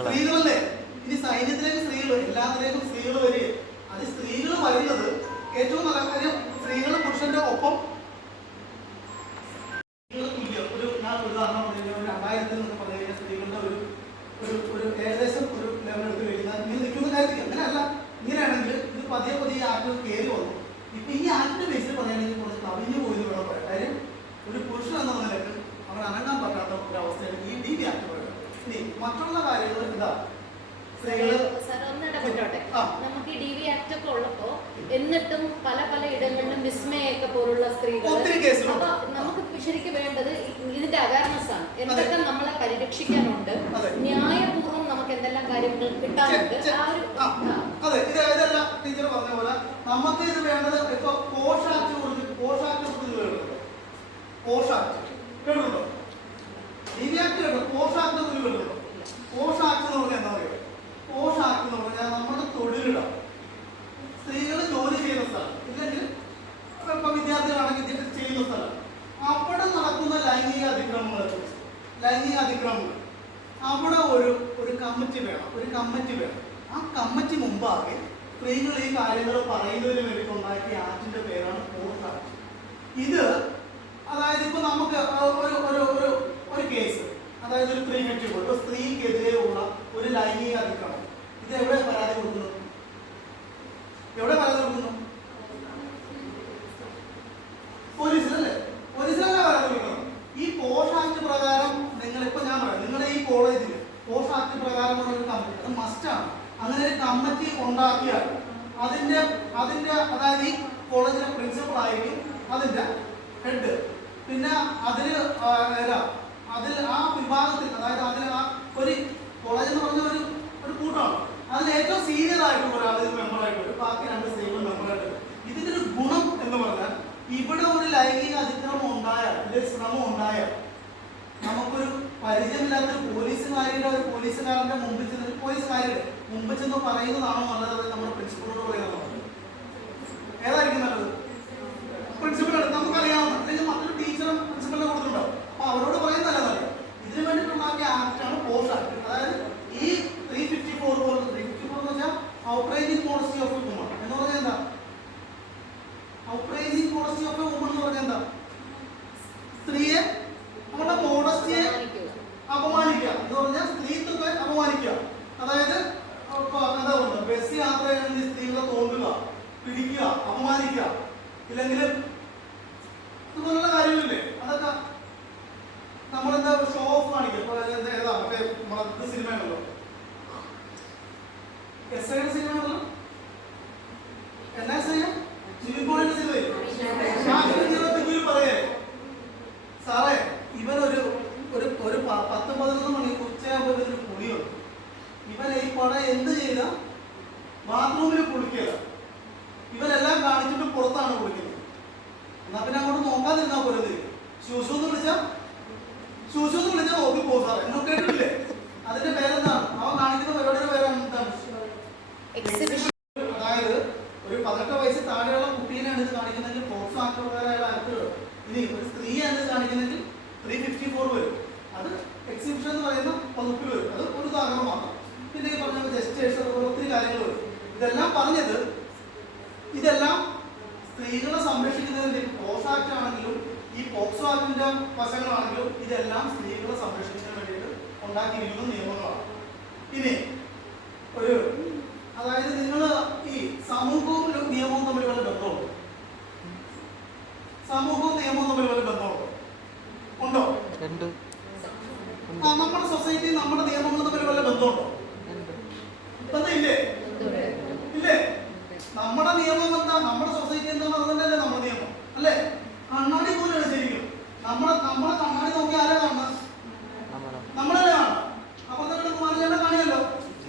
സ്ത്രീകളല്ലേ? ഇനി സൈന്യത്തിലേക്ക് സ്ത്രീകൾ, എല്ലാത്തിലേക്കും സ്ത്രീകൾ വരിക. അത് സ്ത്രീകൾ വരുന്നത് ഏറ്റവും നല്ല കാര്യം, സ്ത്രീകൾ പുരുഷന്റെ ഒപ്പം തുല്യം. ഒരു ഞാൻ ഉദാഹരണം പറഞ്ഞു, 2000 എന്നൊക്കെ പറഞ്ഞു കഴിഞ്ഞാൽ സ്ത്രീകളുടെ ഒരു ഒരു ഏകദേശം ഒരു ലെവൽ എടുത്ത് കഴിഞ്ഞാൽ ഇങ്ങനെ നിൽക്കുന്ന കാര്യത്തിൽ അങ്ങനെയല്ല. ഇങ്ങനെയാണെങ്കിൽ ഇത് പതിയെ പതിയെ ആക്ട് കയറി വന്നു. ഇപ്പൊ ഈ ആക്ടിന്റെ ബേസിൽ പറയുകയാണെങ്കിൽ കുറച്ച് കവിഞ്ഞു പോയി എന്ന് വേണം പറയാം. കാര്യം ഒരു പുരുഷൻ എന്ന നിലക്ക് അവൻ അനങ്ങാൻ പറ്റാത്ത ഒരു അവസ്ഥയാണ് ഈ DV ആക്ട് പറയുന്നത്. ഇനി മറ്റുള്ള കാര്യങ്ങൾ എന്താ? നമുക്ക് ഈ DV ആക്ട് ഒക്കെ ഉള്ളപ്പോ എന്നിട്ടും പല പല ഇടങ്ങളിലും വിസ്മയൊക്കെ പോലുള്ള സ്ത്രീകൾ, അപ്പൊ നമുക്ക് ശരിക്കും വേണ്ടത് ഇതിന്റെ അവയർനെസ് ആണ്. എന്തൊക്കെ നമ്മളെ പരിരക്ഷിക്കാനുണ്ട്, ന്യായപൂർവ്വം നമുക്ക് എന്തെല്ലാം കാര്യങ്ങൾ കിട്ടാനുണ്ട്. അതെ, ഇതെല്ലാം ടീച്ചർ പറഞ്ഞ പോലെ നമുക്ക് ഇത് വേണ്ടത്. ഇപ്പൊ പോഷാക്ട് കേട്ടിട്ടുണ്ടോ? DV ആക്ട് കേട്ടോ? പോഷാക്ട് കേട്ടിട്ടുണ്ടോ? പോഷാക്ട് എന്ന് പറഞ്ഞാൽ എന്താ പറയുക? പോഷാക്ട് എന്ന് പറഞ്ഞാൽ നമ്മുടെ തൊഴിലിടം, സ്ത്രീകൾ ജോലി ചെയ്യുന്ന സ്ഥലം, ഇല്ലെങ്കിൽ ഇപ്പൊ വിദ്യാർത്ഥികളാണെങ്കിൽ ചെയ്യുന്ന സ്ഥലം, അവിടെ നടക്കുന്ന ലൈംഗിക അതിക്രമങ്ങൾ, അവിടെ ഒരു കമ്മിറ്റി വേണം. ആ കമ്മിറ്റി മുമ്പാകെ സ്ത്രീകൾ ഈ കാര്യങ്ങൾ പറയുന്നതിന് വേണ്ടി ഉണ്ടാക്കിയ ആക്ടിന്റെ പേരാണ് പോഷാക്ട്. ഇത് അതായത് ഇപ്പൊ നമുക്ക് ഒരു കേസ്, അതായത് ഒരു 354, ഒരു സ്ത്രീക്കെതിരെയുള്ള ഒരു ലൈംഗിക അതിക്രമം, ഇത് എവിടെ പരാതി കൊടുക്കുന്നു? പോലീസിലല്ലേ? പോലീസിലല്ലേ പരാതി കൊടുക്കണം. ഈ പോഷാക്ട് പ്രകാരം നിങ്ങളിപ്പോ ഞാൻ പറയാം, നിങ്ങളുടെ ഈ കോളേജിൽ പോഷാക്ട് പ്രകാരം ഒരു കമ്മിറ്റി, അത് മസ്റ്റാണ്. അങ്ങനെ ഒരു കമ്മിറ്റി ഉണ്ടാക്കിയാൽ അതിന്റെ അതായത് ഈ കോളേജിലെ പ്രിൻസിപ്പൾ ആയിരിക്കും അതിന്റെ ഹെഡ്. പിന്നെ അതിൽ ആ വിഭാഗത്തിൽ, അതായത് അതിൽ ആ ഒരു കോളേജ് എന്ന് പറഞ്ഞ ഒരു കൂട്ടമാണ്. അതിൽ ഏറ്റവും സീനിയർ ആയിട്ടുള്ള ഒരാൾ ഇത് മെമ്പറായിട്ട് വരും, ബാക്കി 2 സ്ത്രീകൾ മെമ്പറായിട്ട് വരും. ഇതിന്റെ ഒരു ഗുണം എന്ന് പറഞ്ഞാൽ ഇവിടെ ഒരു ലൈംഗിക അതിക്രമം ഉണ്ടായാൽ, ശ്രമം ഉണ്ടായാൽ, നമുക്കൊരു പരിചയമില്ലാത്തൊരു പോലീസുകാരന്റെ മുമ്പിൽ ചെന്ന് പറയുന്നതാണോ നല്ലത്, നമ്മുടെ പ്രിൻസിപ്പളോട് പറയുന്നതാണോ? ഏതായിരിക്കും നല്ലത്? പ്രിൻസിപ്പളോട് നമുക്കറിയാവുന്ന, അല്ലെങ്കിൽ മറ്റൊരു ടീച്ചറും പ്രിൻസിപ്പലിനെ കൊടുത്തിട്ടുണ്ടാവും. അപ്പൊ അവരോട് പറയുന്നതല്ല നല്ലത്. ഇതിനു വേണ്ടിയിട്ടുണ്ടാക്കിയ ആക്ടാണ് പോഷാക്ട്. അതായത് ഈ 354 എന്ന് വെച്ചാൽ outraging modesty of A woman എന്ന് പറഞ്ഞാൽ എന്താ? Outraging modesty of A woman എന്ന് പറഞ്ഞാൽ എന്താ? സ്ത്രീയെ, നമ്മുടെ മോഡസ്റ്റിയെ അപമാനിക്കുക എന്ന് പറഞ്ഞാൽ സ്ത്രീത്വത്തെ അപമാനിക്കുക. അതായത് എന്താ പറയുക, ബസ് യാത്ര ചെയ്യുന്ന സ്ത്രീകളെ തോണ്ടുക, പിടിക്കുക, അപമാനിക്കുക, ഇല്ലെങ്കിൽ ഇതുപോലുള്ള കാര്യങ്ങളില്ലേ, അതൊക്കെ നമ്മളെന്താ ഷോ ഓഫ് കാണിക്കുക. ഏതാ മറ്റേ നമ്മളെ സിനിമയാണല്ലോ, SI സിനിമയാണല്ലോ, എന്നാ സിനിമ? ജിവിക്കോടിന്റെ സിനിമ പറയേ സാറേ, ഇവനൊരു 10-11 മണി ഉച്ചയാകുമ്പോൾ ഒരു കുളിയുണ്ട്. ഇവൻ ഈ പട എന്ത് ചെയ്ത ബാത്റൂമിൽ കുളിക്കുക, ഇവരെല്ലാം കാണിച്ചിട്ട് പുറത്താണ് കുളിക്കുന്നത്. എന്നാ പിന്നെ അങ്ങോട്ട് നോക്കാതിരുന്നാ പോലും ശൂശു എന്ന് വിളിച്ചാൽ നോക്കി പോ സാറേ, എന്നൊക്കെ കേട്ടിട്ടില്ലേ? അതിന്റെ പേരെന്താണ്? അവൻ കാണിക്കുന്ന പരിപാടിയുടെ പേരാണ് എന്താണ്? അതായത് ഒരു 18 വയസ്സിൽ താഴെയുള്ള കുട്ടീനെയാണ് ഇത് കാണിക്കുന്നതെങ്കിൽ പോക്സോ ആക്ട് പ്രകാരം അയാൾ അകത്ത്. ഇനി ഒരു സ്ത്രീയാണ് ഇത് കാണിക്കുന്നതെങ്കിൽ 354 വരും. അത് എക്സിബിഷൻ എന്ന് പറയുന്ന വകുപ്പിൽ വരും. അത് ഒരു ഉദാഹരണം മാത്രം. പിന്നെ ഈ പറഞ്ഞ ജസ്റ്റേഴ്സ്, അതുപോലെ ഒത്തിരി കാര്യങ്ങൾ വരും. ഇതെല്ലാം പറഞ്ഞത്, ഇതെല്ലാം സ്ത്രീകളെ സംരക്ഷിക്കുന്നതിന്റെ പോഷാക്ട് ആണെങ്കിലും ഈ പോക്സോ ആക്ടിന്റെ വശങ്ങളാണെങ്കിലും ഇതെല്ലാം സ്ത്രീകളെ സംരക്ഷിക്കുന്നതിന് വേണ്ടിയിട്ട് ഉണ്ടാക്കിയിരിക്കുന്ന നിയമങ്ങളാണ്. ഇനി അതായത് നിങ്ങൾ ഈ സമൂഹവും നിയമവും തമ്മിൽ വല്ല ബന്ധമുണ്ടോ? ഉണ്ടോ? നമ്മുടെ സൊസൈറ്റി, നമ്മുടെ നിയമങ്ങൾ തമ്മിൽ വല്ല ബന്ധമുണ്ടോ? ബന്ധമില്ലേ? ഇല്ലേ? നമ്മുടെ നിയമം എന്താ? നമ്മുടെ സൊസൈറ്റി എന്താണെന്ന് അതുതന്നെയല്ലേ നമ്മുടെ നിയമം, അല്ലേ? കണ്ണാടി പോലെയാണ് ശരിക്കും. നമ്മളെ കണ്ണാടി നോക്കി ആരാ കാണുന്നത്? നമ്മളല്ലേ കാണുന്നത്. അപ്പൊ തന്നെ കുമാരചേട്ടൻ കാണിയല്ലോ,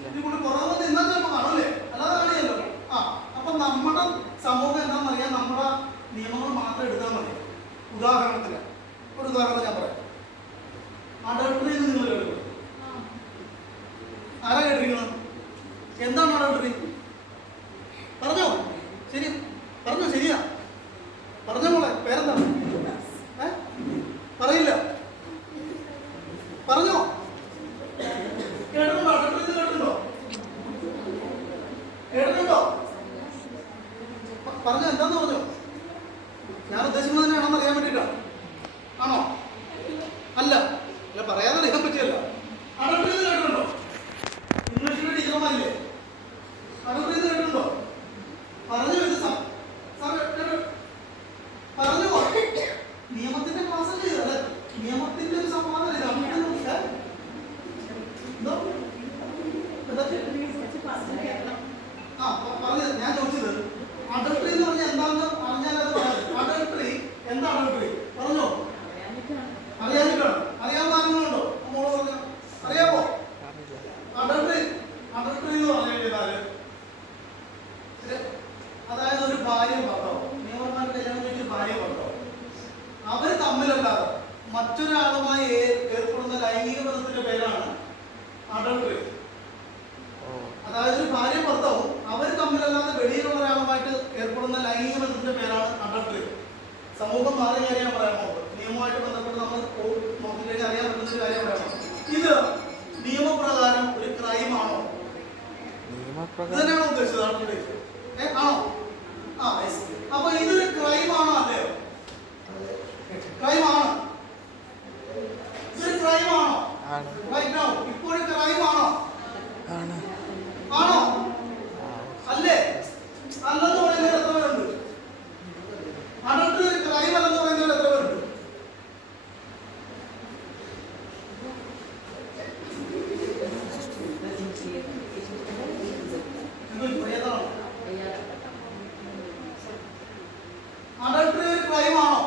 ഇതിൽ കുറവ് നിന്നാൽ ചിലപ്പോൾ കാണുമല്ലേ, അല്ലാതെ കാണിയല്ലോ. അപ്പൊ നമ്മുടെ സമൂഹം എന്താണെന്നറിയാൻ നമ്മുടെ നിയമങ്ങൾ മാത്രം എടുത്താൽ മതി. ഉദാഹരണത്തിന് ഒരു ഉദാഹരണം ഞാൻ പറയാം. അഡൾട്ടറി എന്ന് നിങ്ങൾ കേൾക്കും. ആരാ കേട്ടിരിക്കണം? എന്താണ് അഡൾട്ടറി? പറഞ്ഞോ. പറഞ്ഞത് ഞാൻ ചോദിച്ചത് അഡൾട്ടറി എന്ന് പറഞ്ഞാൽ എന്താണെന്ന് അറിഞ്ഞാൽ അത് പറയാം. അഡൾട്ടറി എന്താ? അഡൾട്ടറി പറഞ്ഞോ? അറിയാനിട്ടാണ്. അറിയാവുന്ന ആരെങ്കിലുണ്ടോ? മോള് പറഞ്ഞോ, അറിയാമോ? അഡൾട്ടറി എന്ന് പറഞ്ഞു കഴിഞ്ഞാല് അതായത് ഒരു ഭാര്യ ഭർത്താവ്, നിയമപരമായിട്ട് കല്യാണം കഴിക്കുന്ന ഭാര്യ ഭർത്താവ്, അവർ തമ്മിലല്ലാതെ മറ്റൊരാളുമായി ഏർപ്പെടുന്ന ലൈംഗിക ബന്ധത്തിന്റെ പേരാണ് അഡൾട്ടറി. അതായത് ഒരു ഭാര്യ ഭർത്താവും അവർ തമ്മിലല്ലാതെ വെളിയിലുള്ള ഒരാളുമായിട്ട് ഏർപ്പെടുന്ന ലൈംഗിക ബന്ധത്തിന്റെ പേരാണ് അഡൾട്ടറി. സമൂഹം മാറിയ കാര്യം പറയാമോ? നിയമവുമായിട്ട് ബന്ധപ്പെട്ട് നമ്മൾ നോക്കിക്കഴിഞ്ഞാൽ അറിയാൻ പറ്റുന്ന ഒരു കാര്യം പറയാമോ? ഇത് നിയമപ്രകാരം ഒരു ക്രൈമാണോ? ഇതന്നെയാണോ ഉദ്ദേശിച്ചത്? അഡൾട്ടറി ആണോ? അപ്പൊ ഇതൊരു ക്രൈമാണോ? അല്ലയോ? ക്രൈമാണ്. ഇതൊരു ക്രൈമാണോ? ഇപ്പോഴും ക്രൈമാണോ? ആണോ? അല്ലേ? അല്ലെന്ന് പറയുന്നത് എത്ര പേരുണ്ട്? അഡൾട്ടറി ഒരു ക്രൈം അല്ലെന്ന് പറയുന്നത് എത്ര പേരുണ്ട്? അഡൾട്ടറി ഒരു ക്രൈമാണോ?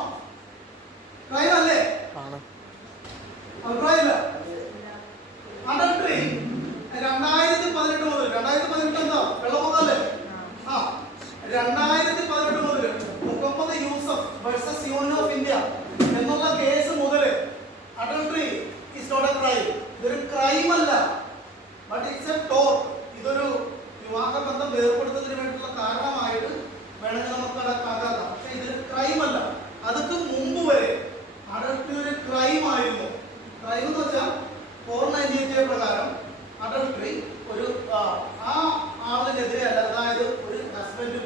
ക്രൈം അല്ലേ? അഭിപ്രായമില്ല. അഡൾട്ടറി 2018 മുതൽ 2018 എന്താ വെള്ളപ്പൊക്കല്ലേ? 2018 മുതൽ Muhammad Yusuf versus union of India എന്നുള്ള കേസ് മുതൽ adultery is not a crime. ഇതൊരു ക്രൈം അല്ല, ബട്ട് ഇറ്റ്സ് എ ടോർട്ട്. ഇതൊരു വിവാഹബന്ധം വേർപ്പെടുത്തുന്നതിന് വേണ്ടിയിട്ടുള്ള കാരണമായിട്ട് വേണമെങ്കിൽ നമുക്ക് കണക്കാക്കാം. പക്ഷെ ഇതൊരു ക്രൈം അല്ല. അതൊക്കെ മുമ്പ് വരെ അഡൾട്ടറി ഒരു ക്രൈം ആയിരുന്നു. ക്രൈം എന്ന് വെച്ചാൽ 498 പ്രകാരം അഡൾട്ടറി ഒരു ആ ആളിനെതിരെ അല്ല, അതായത് ഒരു ഹസ്ബൻഡ്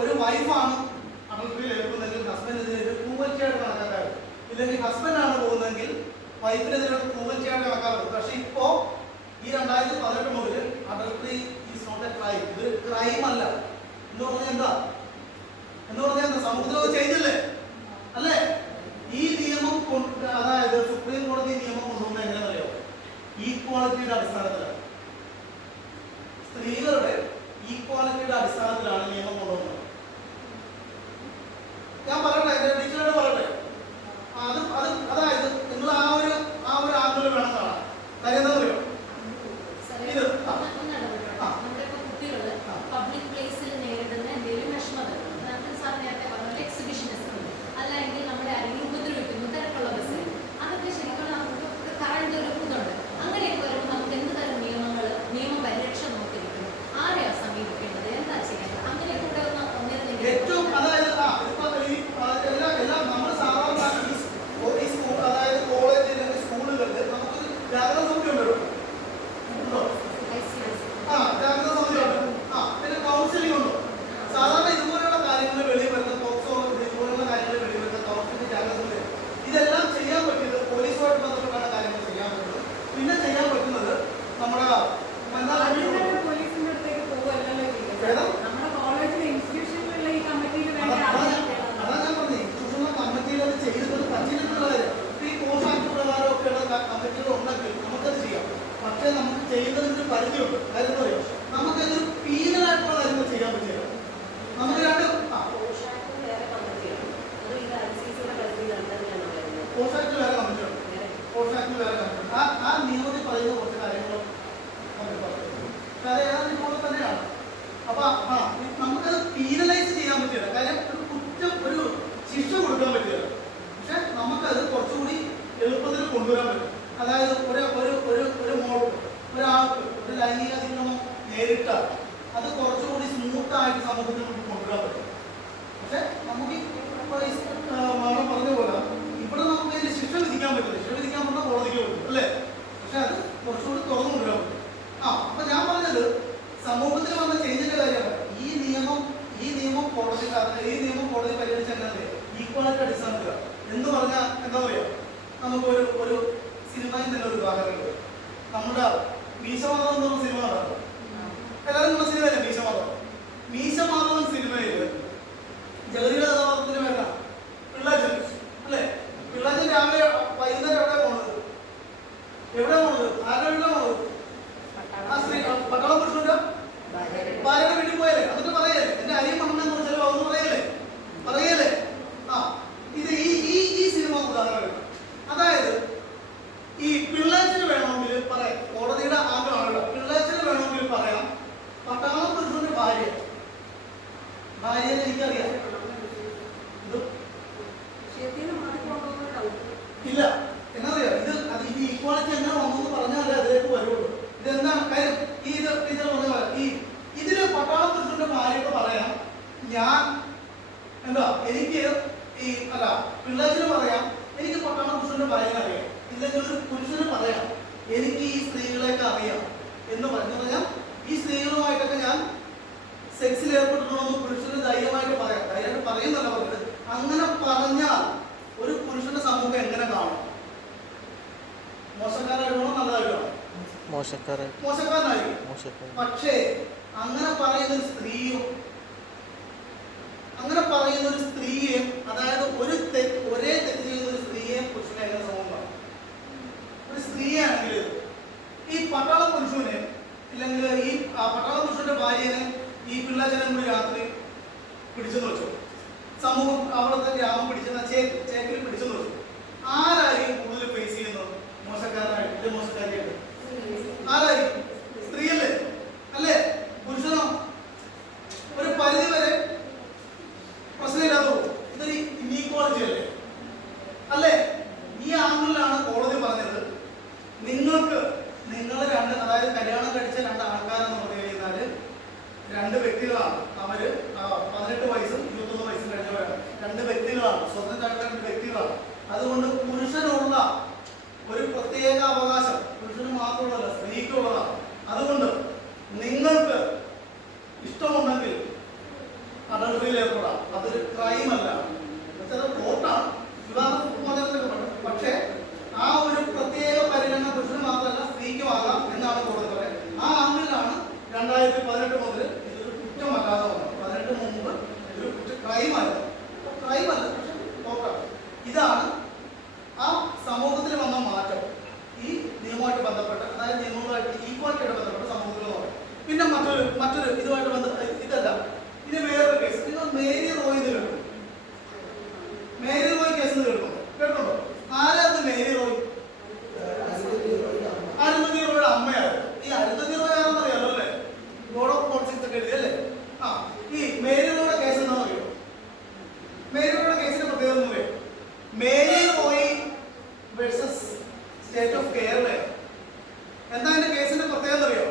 ഒരു വൈഫാണ് അഡൾട്ടറിയിൽ ഏർപ്പെടുന്നെങ്കിൽ ഹസ്ബൻഡിനെതിരെ ഒരു ക്രൂവൽറ്റിയായിട്ട് കണക്കാക്കാറ്. ഇല്ലെങ്കിൽ ഹസ്ബൻഡാണ് പോകുന്നതെങ്കിൽ വൈഫിനെതിരെ ക്രൂവൽറ്റിയായിട്ട് കണക്കാറുണ്ട്. പക്ഷെ ഇപ്പോ ഈ 2018 മുതൽ adultery is not a crime. ഇതൊരു ക്രൈം അല്ല എന്ന് പറഞ്ഞാൽ എന്താ? സമൂഹത്തിൽ ചേഞ്ച് അല്ലേ? അല്ലേ? ഈ നിയമം അതായത് സുപ്രീം കോടതി നിയമം കൊണ്ടുവന്നത് എങ്ങനെയാണെന്നറിയോ? ഈക്വാളിറ്റിയുടെ അടിസ്ഥാനത്തിലാണ്. സ്ത്രീകളുടെ ഈക്വാലിറ്റിയുടെ അടിസ്ഥാനത്തിലാണ് നിയമം കൊണ്ടുവന്നത്. ഞാൻ പറയട്ടെ, ടീച്ചറോട് പറയട്ടെ. അതായത് നിങ്ങൾ ആ ഒരു ആംഗിൾ വേണം കാണാൻ. കാര്യം എന്താ പറയുക? ഇത് പബ്ലിക് പ്ലേസിൽ നേരിടുന്ന എന്തെങ്കിലും വിഷമതകൾ, സാർ നേരത്തെ പറഞ്ഞ എക്സിബിഷനിസം, അല്ലെങ്കിൽ നമ്മുടെ ആരെങ്കിലും ഉപദ്രവിക്കുന്നു തിരക്കുള്ള ബസ്സിൽ, അതൊക്കെ ശരിക്കും നമുക്ക് കറണ്ട് ഒരു ഇതുണ്ട്. അങ്ങനെയൊക്കെ വരുമ്പോൾ നമുക്ക് എന്ത് തരം നിയമപരിരക്ഷ നോക്കിയിരിക്കുന്നു? ആരെയാ സമീപിക്കേണ്ടത്? എന്താ ചെയ്യേണ്ടത്? അങ്ങനെയൊക്കെ കൂടെ ഏറ്റവും അതായത് എല്ലാം നമ്മൾ സാധാരണ അതായത് കോളേജ് അല്ലെങ്കിൽ സ്കൂളുകളിൽ നമുക്കൊരു ജാഗ്രത സമിതി ഉണ്ടല്ലോ. ജാഗ്രത സമിതി ഉണ്ട്. പിന്നെ കൗൺസിലിംഗ് ഉണ്ടോ? സാധാരണ ഇതുപോലെയുള്ള കാര്യങ്ങൾ വെളിയിൽ വരുന്ന പോക്സോ ഇതുപോലുള്ള കാര്യങ്ങൾ വെളിയിൽ വരുന്ന കൗൺസിലിംഗ് ജാഗ്രത സമിതി, ഇതെല്ലാം ചെയ്യാൻ പറ്റിയത് പോലീസുമായിട്ട് ബന്ധപ്പെട്ടാണ് കാര്യങ്ങൾ ചെയ്യാൻ പറ്റുന്നത്. പിന്നെ ചെയ്യാൻ പറ്റുന്നത് നമ്മുടെ പോലീസിന്റെ അടുത്തേക്ക് പോകുമല്ലോ, നമ്മുടെ കോളേജിലെ ഇൻസ്റ്റിറ്റ്യൂഷനിലുള്ള ഈ കമ്മിറ്റിയിൽ വേണ്ട അതാ ഞാൻ പറഞ്ഞത്. ഇൻസ്റ്റിറ്റ്യൂഷണൽ കമ്മിറ്റിയിൽ അത് ചെയ്തത് പറ്റിയിട്ടുള്ള കാര്യം. ഈ കോഴ്സ് ആക്ട് പ്രകാരമൊക്കെയുള്ള കമ്മിറ്റികൾ ഉണ്ടെങ്കിൽ നമുക്കത് ചെയ്യാം. പക്ഷെ നമുക്ക് ചെയ്യുന്നതിന് ഒരു പരിധിയുണ്ട്. കാര്യം എന്താ പറയുക? നമുക്കത് പീനലായിട്ടുള്ള കാര്യങ്ങൾ ചെയ്യാൻ പറ്റില്ല. നമുക്ക് കോഴ്സ് ആക്ട് വേറെ കമ്മിറ്റിയുണ്ട്. ആ നിയമത്തിൽ പറയുന്ന കുറച്ച് കാര്യങ്ങളും പോലെ തന്നെയാണ്. അപ്പൊ നമുക്കത് പീനലൈസ് ചെയ്യാൻ പറ്റില്ല. കാര്യം ഒരു ശിക്ഷ കൊടുക്കാൻ പറ്റില്ല. പക്ഷെ നമുക്കത് കുറച്ചുകൂടി എളുപ്പത്തിൽ കൊണ്ടുവരാൻ പറ്റും. അതായത് ഒരാൾക്ക് ഒരു ലൈംഗിക അതിക്രമം നേരിട്ടാൽ അത് കുറച്ചുകൂടി സ്മൂത്തായിട്ട് സമൂഹത്തിൽ നമുക്ക് കൊണ്ടുവരാൻ പറ്റും. പക്ഷെ നമുക്ക് മാഡം പറഞ്ഞ പോലെ ഇവിടെ നമുക്ക് അതിന് ശിക്ഷ വിധിക്കാൻ പറ്റില്ല. ശിക്ഷ വിധിക്കാൻ പറഞ്ഞാൽ കോടതിക്ക് പറ്റും അല്ലേ? പക്ഷെ അത് കുറച്ചുകൂടി തുറന്നു കൊണ്ടുവരാൻ പറ്റും. അപ്പൊ ഞാൻ പറഞ്ഞത് സമൂഹത്തിൽ വന്ന ചേഞ്ചിന്റെ കാര്യമാണ്. ഈ നിയമം കോടതി പരിഗണിച്ച ഈക്വാലിറ്റി അടിസ്ഥാനത്തിലാണ് എന്ന് പറഞ്ഞാൽ എന്താ പറയുക? നമുക്ക് ഒരു സിനിമയിൽ തന്നെ ഒരു ഉദാഹരണം. നമ്മുടെ മീശമാധവൻ എന്ന് പറഞ്ഞ സിനിമ കാണാറുണ്ട്. എല്ലാവരും നമ്മുടെ സിനിമയല്ലേ മീശമാധവൻ? മീശമാധവൻ സിനിമയിൽ ജഗതിയുടെ കഥാപാത്രത്തിന് വേണ്ട പിള്ളാച്ചൻ അല്ലേ? പിള്ളാച്ചൻ രാവിലെ വൈകുന്നേരം എവിടെ പോണത്? ആരുടെ വീട്ടിലാണ് പോണത്? ആ സ്ത്രീ പട്ടാളം പുരുഷന്റെ ഈ സ്ത്രീകളുമായിട്ടൊക്കെ ഞാൻ സെക്സിൽ ഏർപ്പെട്ടിട്ടുണ്ടെന്ന് പുരുഷന് ധൈര്യമായിട്ട് പറയാം. ധൈര്യമായിട്ട് പറയുന്നല്ല പറഞ്ഞത്. അങ്ങനെ പറഞ്ഞാൽ ഒരു പുരുഷന്റെ സമൂഹം എങ്ങനെ കാണും? മോശക്കാരായിട്ടാണോ നല്ലതായിട്ടാണോ? മോശക്കാരനായിരിക്കും. പക്ഷേ അങ്ങനെ പറയുന്ന ഒരു സ്ത്രീയും അതായത് ഒരേ തെറ്റ് ചെയ്യുന്ന ഒരു സ്ത്രീയെ പുരുഷനെ എങ്ങനെ സമൂഹം കാണും? ഒരു സ്ത്രീയാണെങ്കിൽ ഈ പട്ടാള പുരുഷനെ ഇല്ലെങ്കിൽ ഈ പട്ടാള പുരുഷന്റെ ഭാര്യനെ ഈ പിള്ളാച്ചനും കൂടി രാത്രി പിടിച്ചെന്ന് വെച്ചു. സമൂഹം അവിടുത്തെ ഗ്രാമം പിടിച്ചെന്ന ചേക്കിൽ പിടിച്ചെന്ന് വെച്ചു. ആരായിരിക്കും കൂടുതൽ ഫേസ് ചെയ്യുന്നത്? മോശക്കാരനായിട്ട് മോശക്കാരിയായിട്ട് ആരായിരിക്കും? സ്ത്രീയല്ലേ? അല്ലേ? പുരുഷനോ? ഒരു പരിധി വരെ പ്രശ്നമില്ലാതെ പോകും. ഇതൊരു ഇനീക്വാളിറ്റി അല്ലേ? അല്ലേ? ഈ ആംഗിളിലാണ് കോടതി പറഞ്ഞത് നിങ്ങൾ രണ്ട്, അതായത് കല്യാണം കഴിച്ച രണ്ട് ആൾക്കാരെന്ന് പറഞ്ഞു കഴിഞ്ഞാൽ രണ്ട് വ്യക്തികളാണ്. അവര് 18 വയസ്സും 21 വയസ്സും കഴിഞ്ഞവരാണ്. രണ്ട് വ്യക്തികളാണ്, സ്വതന്ത്രമായിട്ട് രണ്ട് വ്യക്തികളാണ്. അതുകൊണ്ട് പുരുഷനുള്ള ഒരു പ്രത്യേക അവകാശം പുരുഷന് മാത്രമുള്ളതല്ല, സ്ത്രീക്കുള്ളതാണ്. അതുകൊണ്ട് നിങ്ങൾക്ക് ഇഷ്ടമുണ്ടെങ്കിൽ അഡൾട്ടറിയിൽ ഏർപ്പെടാം. അതൊരു ക്രൈം അല്ല. വോട്ടാണ്, വിവാഹമോചനത്തിലൊക്കെ ഉണ്ട്. പക്ഷേ ആ ഒരു പ്രത്യേക പരിഗണന പുരുഷന് മാത്രമല്ല സ്ത്രീക്കുമാകാം എന്നാണ് കോടതി പറയുന്നത്. ആ ആംഗിളിലാണ് 2018 മുതൽ ഇതൊരു കുറ്റമല്ലാതെ വന്നത്. 18 മുമ്പ് ഒരു ക്രൈമായിരുന്നു. ക്രൈമല്ല, പക്ഷെ വോട്ടാണ്. ഇതാണ് ആ സമൂഹത്തിൽ വന്ന മാറ്റം. ഈ നിയമവുമായിട്ട് ബന്ധപ്പെട്ട്, അതായത് നിയമവുമായിട്ട് ഈക്വാലിറ്റിയായിട്ട് ബന്ധപ്പെട്ട സമൂഹത്തിൽ വന്നു. പിന്നെ മറ്റൊരു ഇതുമായിട്ട് ഇതല്ല, ഇത് വേറൊരു കേസ്. നിങ്ങൾ മേരി റോയ് കേൾക്കും. മേരി റോയ് കേസ് കേൾക്കുന്നുണ്ടോ? ആരായിരുന്നു മേരി റോയ്? അരുന്ധതി റോയുടെ അമ്മയായിരുന്നു. ഈ അരുന്ധതി റോയ് ആണെന്ന് അറിയാലോ അല്ലേ? ബോർഡ് ഓഫ് പോളിസിക്സ് ഒക്കെ എഴുതിയല്ലേ? ഈ മേരി റോയുടെ കേസ് എന്താണെന്ന് അറിയോ? മേരി റോയുടെ കേസിന്റെ പ്രത്യേകത എന്ന് പറയും Mary Roy versus state of Kerala. എന്താ എന്റെ കേസിന്റെ പ്രത്യേകത അറിയോ?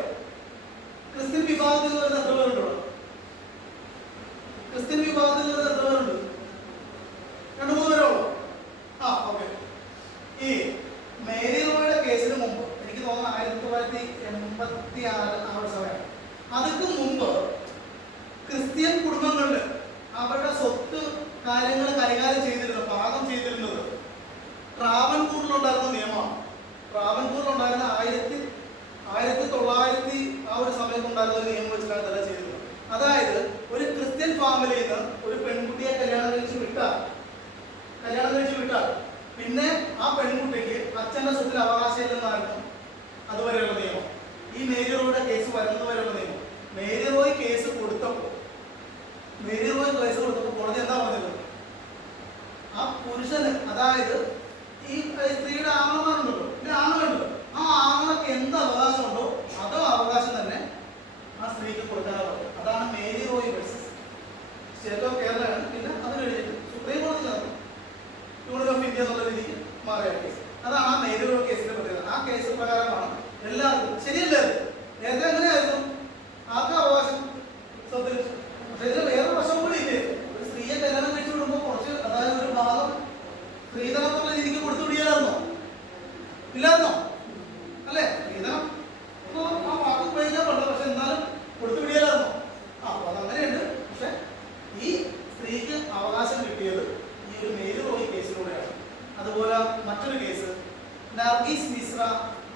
ക്രിസ്ത്യൻ വിഭാഗത്തിൽ നിന്ന് വരുന്ന എത്ര പേരുണ്ടോ? ക്രിസ്ത്യൻ വിഭാഗത്തിൽ നിന്ന് എത്ര പേരുണ്ട്? 2-3 പേരോളോ? ഓക്കെ. ഈ മേരി റോയുടെ കേസിന് മുമ്പ് എനിക്ക് തോന്നുന്നു 1986 ആ ഒരു സമയമാണ്. അതിന് മുമ്പ് ക്രിസ്ത്യൻ കുടുംബങ്ങളിൽ അവരുടെ സ്വത്ത് കാര്യങ്ങൾ കൈകാര്യം ചെയ്തിരുന്നത്, പാകം ചെയ്തിരുന്നത് ട്രാവൻകൂറിലുണ്ടായിരുന്ന നിയമമാണ്. ട്രാവൻകൂറിലുണ്ടായിരുന്ന 1900 ആ ഒരു സമയത്തുണ്ടായിരുന്ന ഒരു നിയമം വെച്ചിട്ടാണ് ഇതെല്ലാം ചെയ്തിരുന്നത്. അതായത് ഒരു ക്രിസ്ത്യൻ ഫാമിലിയിൽ നിന്ന് ഒരു പെൺകുട്ടിയെ കല്യാണം കഴിച്ച് വിട്ടാൽ പിന്നെ ആ പെൺകുട്ടിക്ക് അച്ഛൻ്റെ സ്വത്തിൽ അവകാശമില്ലെന്നായിരുന്നു അതുവരെയുള്ള നിയമം. ഈ മേരി റോയുടെ കേസ് വരുന്നതുവരെയുള്ള നിയമം. മേരി റോയ് കേസ് കൊടുത്തപ്പോൾ കോടതി എന്താ പറഞ്ഞത്? ആ പുരുഷന്, അതായത് ഈ സ്ത്രീയുടെ ആങ്ങളമാരുണ്ടല്ലോ, ആങ്ങളുണ്ടല്ലോ, ആ ആങ്ങളൊക്കെ എന്ത് അവകാശമുണ്ടോ അതോ അവകാശം തന്നെ ആ സ്ത്രീക്ക് കൊടുക്കാനാണ് പറഞ്ഞത്. അതാണ് Mary Roy versus state of കേരളയാണ്. പിന്നെ അതിനെഴുതിയിട്ട് സുപ്രീം കോടതി നടന്നു. യൂണിയൻ ഓഫ് ഇന്ത്യ എന്നുള്ള രീതിക്ക് മാറിയ കേസ്. അതാണ് ആ മേരി റോയ് കേസിന്റെ പ്രത്യേകത. ആ കേസ് പ്രകാരമാണ് എല്ലാവർക്കും ശരിയല്ലേ? നേരത്തെ എങ്ങനെയായിരുന്നു? ആർക്കും അവകാശം സ്വത്തിൽ. പക്ഷെ ഇതിന് വേറൊരു വശം കൂടി ഇല്ലേ? ഒരു സ്ത്രീയെ കല്യാണം കഴിച്ചു വിടുമ്പോൾ കുറച്ച്, അതായത് ഒരു ഭാഗം സ്ത്രീധനം എന്നുള്ള രീതിക്ക് കൊടുത്തു വിടിയായിരുന്നോ? ഇല്ലായിരുന്നോ? അല്ലേ? സ്ത്രീധനം ആ വാക്ക് ഉപയോഗിക്കാൻ പറ്റില്ല, പക്ഷെ എന്നാലും കൊടുത്തു വിടിയായിരുന്നോ? അതങ്ങനെയുണ്ട്. പക്ഷെ ഈ സ്ത്രീക്ക് അവകാശം കിട്ടിയത് ഈ ഒരു മേരി റോയ് കേസിലൂടെയാണ്. അതുപോലെ മറ്റൊരു കേസ് Nargis Mishra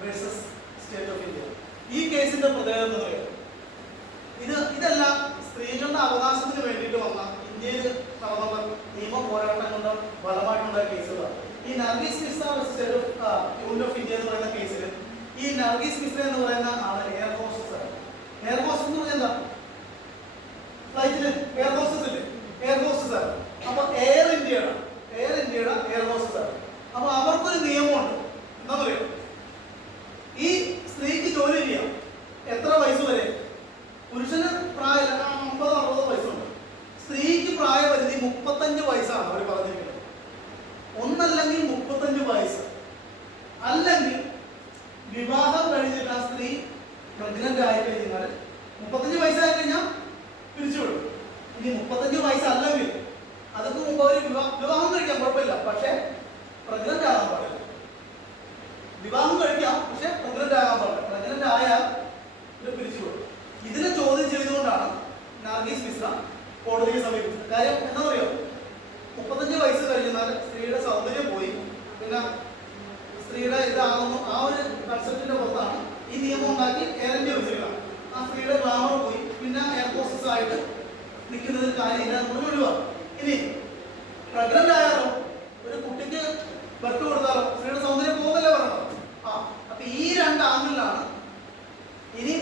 versus state of India. ഈ കേസിന്റെ പ്രത്യേകത എന്ന് പറയുന്നത് ഇതെല്ലാം സ്ത്രീകളുടെ അവകാശത്തിന് വേണ്ടിയിട്ട് വന്ന ഇന്ത്യയിൽ നടന്ന നിയമ പോരാട്ടം കൊണ്ട് ഫലമായിട്ടുള്ള കേസുകളാണ്. ഈ Nargis Mishra versus state of union of India എന്ന് പറയുന്ന കേസിൽ ഈ നർഗീസ് മിശ്ര എന്ന് പറയുന്ന ആള് എയർ ഹോസ്റ്റസ് ആണ്. എയർ ഹോസ്റ്റസ് എന്ന് പറഞ്ഞാൽ എന്താ? ഫ്ലൈറ്റില് എയർ ഹോസ്റ്റസ് ഇല്ലേ? എയർ ഹോസ്റ്റസ് ആണ്. അപ്പൊ എയർ ഇന്ത്യയുടെ എയർ ഹോസ്റ്റസ് ആണ്. അപ്പൊ അവർക്കൊരു നിയമമുണ്ട്. എന്താ പറയുക? ഈ സ്ത്രീക്ക് ജോലി ചെയ്യാം എത്ര വയസ്സ് വരെ? പുരുഷന് പ്രായം 50-60 വയസ്സുണ്ട്. സ്ത്രീക്ക് പ്രായപരിധി 35 വയസ്സാണ് അവർ പറഞ്ഞിരിക്കുന്നത്. ഒന്നല്ലെങ്കിൽ 35 വയസ്സ്, അല്ലെങ്കിൽ വിവാഹം കഴിഞ്ഞിട്ട് ആ സ്ത്രീ പ്രഗ്നന്റ് ആയി കഴിഞ്ഞാൽ 35 വയസ്സായി കഴിഞ്ഞാൽ പിരിച്ചുവിടും. ഇനി 35 വയസ്സല്ലെങ്കിൽ അതൊക്കെ മുമ്പ് അവർ വിവാഹം കഴിക്കാൻ കുഴപ്പമില്ല, പക്ഷെ പ്രഗ്നന്റ് ആകാൻ പാടില്ല. വിവാഹം കഴിക്കാം, പക്ഷെ പ്രഗ്നന്റ് ആകാൻ പാടില്ല. പ്രഗ്നന്റ് ആയാൽ ഇത് പിരിച്ചുവിടും. കോടതിയെ സമീപിച്ചത്. കാര്യം എന്താ പറയുക, 35 വയസ്സ് കഴിഞ്ഞാൽ സ്ത്രീയുടെ സൗന്ദര്യം പോയി, പിന്നെ സ്ത്രീയുടെ ഇതാകുന്നു ആ ഒരു കൺസെപ്റ്റിന്റെ പുറത്താണ് ഈ നിയമം ഉണ്ടാക്കി എയർ ഇന്ത്യ വെച്ചിരിക്കണം. ആ സ്ത്രീയുടെ ഗ്ലാമർ പോയി, പിന്നെ എയർപോസ്റ്റസ് ആയിട്ട് നിൽക്കുന്നതിൽ കാര്യമില്ല, നമ്മൾ ഒഴിവാക്കും. ഇനി പ്രഗ്നന്റ് ആയാലോ, ഒരു കുട്ടിക്ക് ബർത്ത് കൊടുത്താലോ സ്ത്രീയുടെ സൗന്ദര്യം പോകുന്നല്ലേ പറയണം. അപ്പൊ ഈ 2 ആംഗിളിലാണ്. ഇനി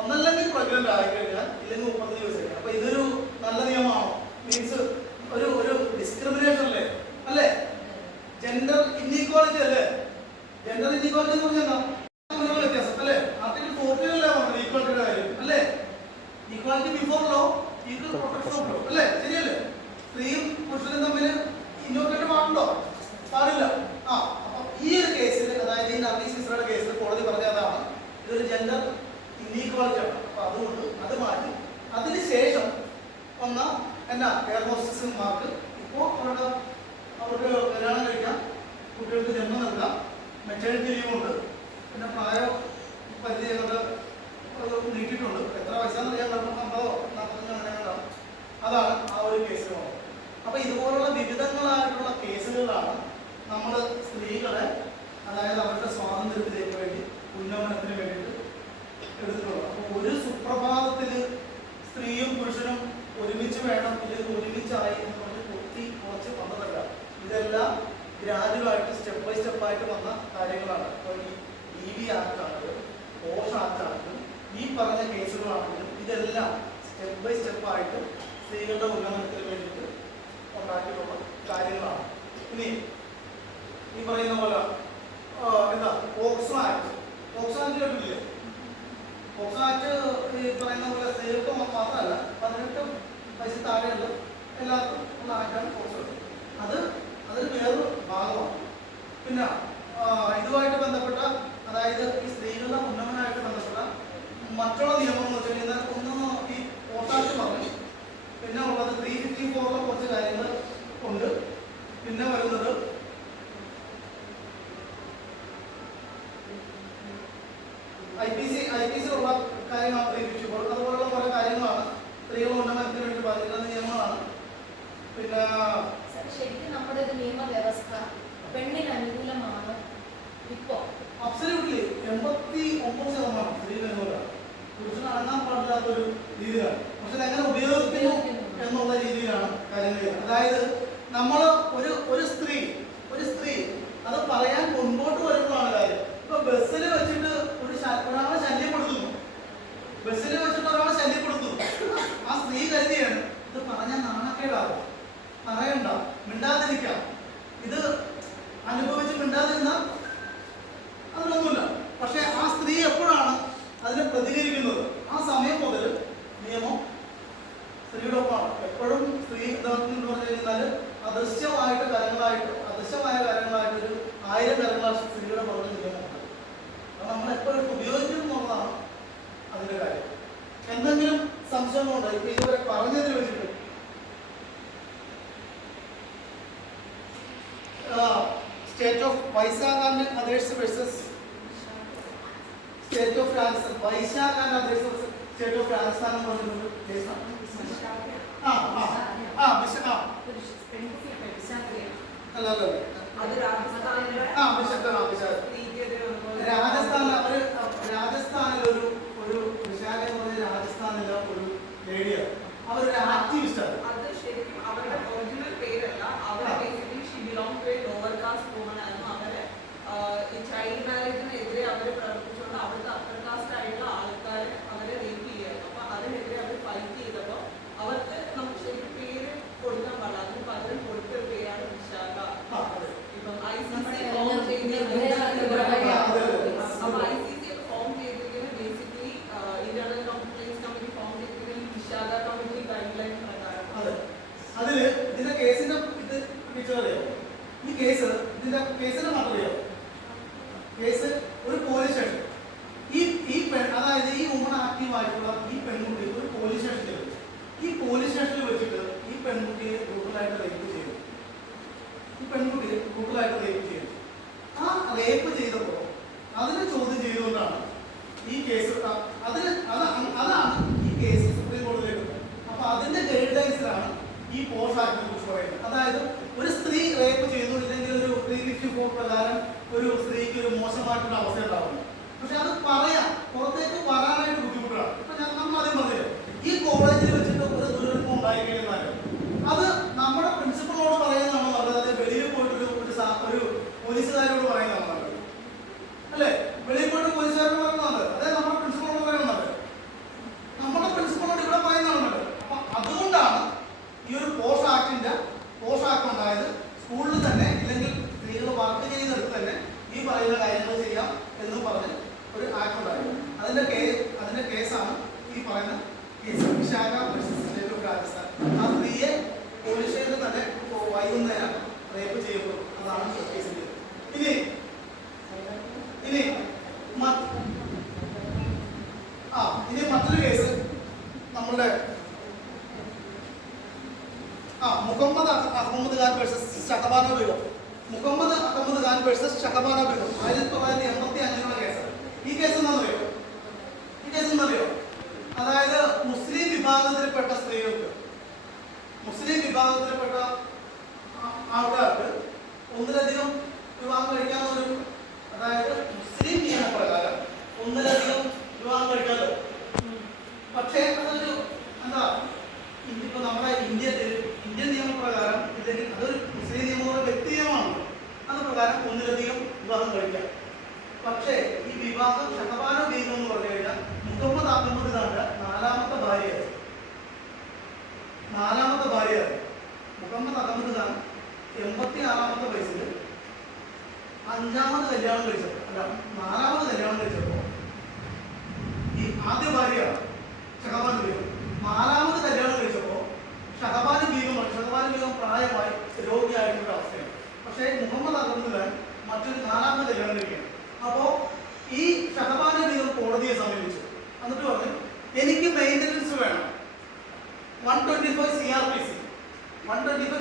ഒന്നല്ലെങ്കിൽ പ്രഗ്നന്റ് ആയിക്കഴിഞ്ഞാൽ ഇല്ലെങ്കിൽ 35 വയസ്സ് കഴിഞ്ഞാൽ. അപ്പൊ ഇതൊരു നല്ല നിയമമാണോ? മീൻസ് ഒരു ഡിസ്ക്രിമിനേഷൻ അല്ലേ? അല്ലേ? ജെൻഡർ ഇൻഇക്വാളിറ്റി അല്ലേ? ജെൻഡർ ഇൻഇക്വാലിറ്റി എന്ന് പറഞ്ഞാൽ എന്താ വ്യത്യാസം അല്ലേ? ആർട്ടിക്കിൾ 40 പറഞ്ഞത് ഈക്വാലിറ്റിയുടെ കാര്യം അല്ലേ? Equality before law, equal protection of law അല്ലേ? ശരിയല്ലേ? സ്ത്രീയും പുരുഷനും തമ്മിൽ ഇന്നോവേറ്റ് പാടില്ല. അപ്പൊ ഈ ഒരു കേസിൽ, അതായത് ഈ നർഗീസ് മിശ്രയുടെ കേസിൽ കോടതി പറഞ്ഞതാണ് ഇതൊരു ജെൻഡർ ഇൻഇക്വാലിറ്റി ആണ്. അപ്പൊ അതുകൊണ്ട് അത് മാറ്റി അതിനുശേഷം വന്ന എന്നാ എയർ ഹോസ്റ്റസുമാർക്ക് ഇപ്പോൾ അവർക്ക് കല്യാണം കഴിക്കാം, കുട്ടികൾക്ക് ജന്മം നൽകാം, മെറ്റേണിറ്റി ലീവുണ്ട്, പിന്നെ പ്രായ പരിധി നീട്ടിയിട്ടുണ്ട്. എത്ര വയസ്സാണെന്ന് അറിയാൻ 50 45 അങ്ങനെയാണ്. അതാണ് ആ ഒരു കേസിൽ വന്നത്. അപ്പൊ ഇതുപോലുള്ള വിവിധങ്ങളായിട്ടുള്ള കേസുകളിലാണ് നമ്മൾ സ്ത്രീകളെ, അതായത് അവരുടെ സ്വാതന്ത്ര്യത്തിലേക്ക് വേണ്ടി, ഉന്നമനത്തിന് വേണ്ടിയിട്ട് എടുത്തിട്ടുള്ളത്. അപ്പോൾ ഒരു സുപ്രഭാതത്തിൽ സ്ത്രീയും പുരുഷനും ഒരുമിച്ച് വേണം, ഇല്ലെങ്കിൽ ഒരുമിച്ചായി എന്ന് പറഞ്ഞ് കുത്തി കുറച്ച് വന്നതല്ല. ഇതെല്ലാം ഗ്രാജുവലായിട്ട് സ്റ്റെപ്പ് ബൈ സ്റ്റെപ്പായിട്ട് വന്ന കാര്യങ്ങളാണ്. അപ്പോൾ ഈ EV ആക്ട് ആണെങ്കിലും പോഷ് ആക്ട് ആണെങ്കിലും ഈ പറഞ്ഞ കേസുകളാണെങ്കിലും ഇതെല്ലാം സ്റ്റെപ്പ് ബൈ സ്റ്റെപ്പായിട്ട് സ്ത്രീകളുടെ ഉന്നമനത്തിന് വേണ്ടിയിട്ട് ഉണ്ടാക്കിയിട്ടുള്ള കാര്യങ്ങളാണ്. ഇനി ഈ പറയുന്ന പോലെ എന്താ പോക്സോ ആക്ട് കേട്ടില്ലേ? പോക്സോ ആക്ട് ഈ പറയുന്ന പോലെ സ്ത്രീകൾക്ക് മാത്രമല്ല, 18 വയസ്സിൽ താഴെയുള്ള എല്ലാവർക്കും ഉള്ള ആക്ടാണ് പോക്സോ. അതൊരു വേറൊരു ഭാഗമാണ്. പിന്നെ ഇതുമായിട്ട് ബന്ധപ്പെട്ട, അതായത് ഈ സ്ത്രീകളുടെ ഉന്നമനമായിട്ട് ബന്ധപ്പെട്ട മറ്റുള്ള നിയമം എന്ന് വെച്ച് കഴിഞ്ഞാൽ ഒന്ന് ഈ പോഷാക്ട് പറഞ്ഞു, പിന്നെ ഉള്ളത് 354 കുറച്ച് കാര്യങ്ങൾ ഉണ്ട്. പിന്നെ വരുന്നത് IPC ഉള്ള കാര്യമാണ് 354. അതുപോലുള്ള കുറെ കാര്യങ്ങളാണ് സ്ത്രീകളുടെ ഉന്നമനത്തിന് വേണ്ടി ബാധിക്കുന്ന നിയമങ്ങളാണ്. പിന്നെ ശരിക്കും നമ്മുടെ ഒരു നിയമവ്യവസ്ഥ പെണ്ണിന് അനുകൂലമാണ് ഇപ്പോ? അബ്സല്യൂട്ട്ലി 89% സ്ത്രീകൾ അനുകൂലമാണ്. പുരുഷന് അടങ്ങാൻ പാടില്ലാത്തൊരു രീതിയിലാണ്. പക്ഷെ എങ്ങനെ ഉപയോഗിക്കുന്നു എന്നുള്ള രീതിയിലാണ് കാര്യങ്ങൾ. അതായത് നമ്മൾ ഒരു സ്ത്രീ അത് പറയാൻ മുൻപോട്ട് വരുമ്പോഴാണ് കാര്യം. ഇപ്പൊ ബസ്സിൽ വെച്ചിട്ട് ഒരാളെ ശല്യപ്പെടുത്തുന്നു, ആ സ്ത്രീ കരുതിയാണ് ഇത് പറഞ്ഞാൽ നാണക്കേടാവും, പറയണ്ട, മിണ്ടാതിരിക്കാം, ഇത് അനുഭവിച്ച് മിണ്ടാതിരുന്നാൽ അതിനൊന്നുമില്ല. പക്ഷെ ആ സ്ത്രീ എപ്പോഴാണ് അതിനെ പ്രതികരിക്കുന്നത്, ആ സമയം മുതൽ നിയമം സ്ത്രീയുടെ ഒപ്പമാണ്. എപ്പോഴും സ്ത്രീ എന്ന് പറഞ്ഞു കഴിഞ്ഞാൽ അദൃശ്യമായ കാര്യങ്ങളായിട്ട് ഒരു 1000 കാര്യങ്ങളാണ് സ്ത്രീയുടെ പുറത്ത് നിയമമുണ്ട്. അത് നമ്മളെപ്പോഴും ഉപയോഗിക്കണം എന്നുള്ളതാണ് അതിൻ്റെ കാര്യം. എന്തെങ്കിലും സംശയങ്ങളുണ്ടോ ഇപ്പൊ ഇതുവരെ പറഞ്ഞതിൽ വെച്ചിട്ട്? State of Vaishakh and others versus state of Rajasthan. Vaishakh and others state of Rajasthan എന്ന് പറഞ്ഞൊരു കേസാണ്. രാജസ്ഥാനിലൊരു വിശാഖ എന്ന് പറഞ്ഞ രാജസ്ഥാനിലെ ഒരു ലേഡിയാണ്. അവരൊരു ആക്ടിവിസ്റ്റാണ്. അത് ശരിക്കും അവരുടെ ഒറിജിനൽ പേരല്ല. അവരെ basically she belong to a lower caste woman ആയിരുന്നു. അവരെ ഈ ചൈൽഡ് മാരേജിനെതിരെ അവർ പ്രവർത്തിച്ചുകൊണ്ട് അവിടുത്തെ അപ്പർ കാസ്റ്റ് ആയിട്ടുള്ള ആൾക്കാരെ അവരെ റേപ്പ് ചെയ്യായിരുന്നു. അപ്പൊ അതിനെതിരെ അവർ ഫൈറ്റ് ചെയ്തപ്പോൾ അവർക്ക് നമുക്ക് ശരിക്കും പേര് കൊടുക്കാൻ പാടില്ല. അതിന് പകരം കൊടുത്തൊരു പേരാണ് വിശാഖ. ഇപ്പം ICC ഫോം ചെയ്തിരിക്കുന്നത് basically internal complaints committee form ചെയ്തിരിക്കുന്നത് വിശാഖ കമ്മിറ്റി ഗൈഡ് ലൈൻ പ്രകാരം. ഈ പോഷ് ആക്ടിനെ കുറിച്ച് പറയുന്നത്. അതായത് ഒരു സ്ത്രീ റേപ്പ് ചെയ്തു ഇല്ലെങ്കിൽ ഒരു 354 പ്രകാരം ഒരു സ്ത്രീക്ക് ഒരു മോശമായിട്ടുള്ള അവസ്ഥ ഉണ്ടാവുന്നു. പക്ഷെ അത് പറയാം, പുറത്തേക്ക് വരാനായിട്ട് ബുദ്ധിമുട്ടാണ്. ഇപ്പൊ നമ്മൾ ആദ്യം പറഞ്ഞില്ലേ, ഈ കോളേജിൽ വെച്ചിട്ട് ഒരു ദുരനുഭവം ഉണ്ടായിക്കഴിഞ്ഞാൽ അത് നമ്മുടെ പ്രിൻസിപ്പളിനോട് പറയുന്നതാണോ നല്ലത്, അതായത് വെളിയിൽ പോയിട്ട് ഒരു പോലീസുകാരോട് പറയുന്നതാണോ നല്ലത്? അല്ലേ? വെളിയിൽ പോയിട്ട് പോലീസുകാരോട് പറയുന്നത് അതായത് നമ്മുടെ പ്രിൻസിപ്പളിനോട് പറയുന്നത് നമ്മുടെ പ്രിൻസിപ്പളിനോട് ഇവിടെ പറയുന്നതാണ് നല്ലത്. അപ്പൊ അതുകൊണ്ടാണ് ഈ ഒരു പോഷ് ആക്ട് ഉണ്ടായത്. സ്കൂളിൽ തന്നെ ഇല്ലെങ്കിൽ സ്ത്രീകൾ വർക്ക് ചെയ്യുന്നിടത്ത് തന്നെ ഈ പറയുന്ന കാര്യങ്ങൾ ചെയ്യാം എന്ന് പറഞ്ഞ് ഒരു ആക്ട് ഉണ്ടായത്. അതിന്റെ കേസാണ് ഈ പറയുന്ന case, Vishakha state of Rajasthan. ആ സ്ത്രീയെ പോലീസ് സ്റ്റേഷനിൽ തന്നെ വൈകുന്നേരം റേപ്പ് ചെയ്യപ്പെടും. അതാണ് കേസിന്റെ. ഇനി മറ്റൊരു കേസ് നമ്മളുടെ Mohammad Ahmad Khan versus Shahbano Begum. Mohammad Ahmad Khan versus Shahbano Begum 1985 case. ഈ കേസ് എന്നറിയോ? അതായത് മുസ്ലിം വിഭാഗത്തിൽപ്പെട്ട സ്ത്രീകൾക്ക്, മുസ്ലിം വിഭാഗത്തിൽപ്പെട്ട ആൾക്കാർക്ക് ഒന്നിലധികം വിവാഹം കഴിക്കാവുന്നൊരു, അതായത് മുസ്ലിം നിയമപ്രകാരം ഒന്നിലധികം വിവാഹം കഴിക്കാമല്ലോ. പക്ഷേ അതൊരു എന്താ, ഇപ്പൊ നമ്മുടെ ഇന്ത്യൻ നിയമപ്രകാരം ഇല്ലെങ്കിൽ അതൊരു മുസ്ലിം നിയമം വ്യക്തി നിയമമാണ്. അത് പ്രകാരം ഒന്നിലധികം വിവാഹം കഴിക്കാം. പക്ഷേ ഈ വിവാഹം ഷഹബാന ബീഗം എന്ന് പറഞ്ഞു കഴിഞ്ഞാൽ മുഹമ്മദ് അഹമ്മദ് ഖാന്റെ നാലാമത്തെ ഭാര്യയായി. മുഹമ്മദ് അഹമ്മദ് ഖാൻ 86-ാമത്തെ വയസ്സിൽ 5ാമത് കല്യാണം കഴിച്ചപ്പോൾ, അല്ല 4ാമത് കല്യാണം കഴിച്ചപ്പോൾ ഈ ആദ്യ ഭാര്യ ഷഹബാന ബീഗം 4ാമത് കല്യാണം കഴിച്ചപ്പോൾ ഷഹബാന ബീഗം പ്രായമായി രോഗിയായിട്ടുള്ള അവസ്ഥയാണ്. പക്ഷേ മുഹമ്മദ് അഹമ്മദ് ഖാൻ മറ്റൊരു 4ാമത് കല്യാണം കഴിക്കുകയാണ്. അപ്പോൾ ഈ ഷഹബാന ബീഗം കോടതിയെ സമീപിച്ചു. എന്നിട്ട് പറഞ്ഞു, എനിക്ക് മെയിൻ്റനൻസ് വേണം. 125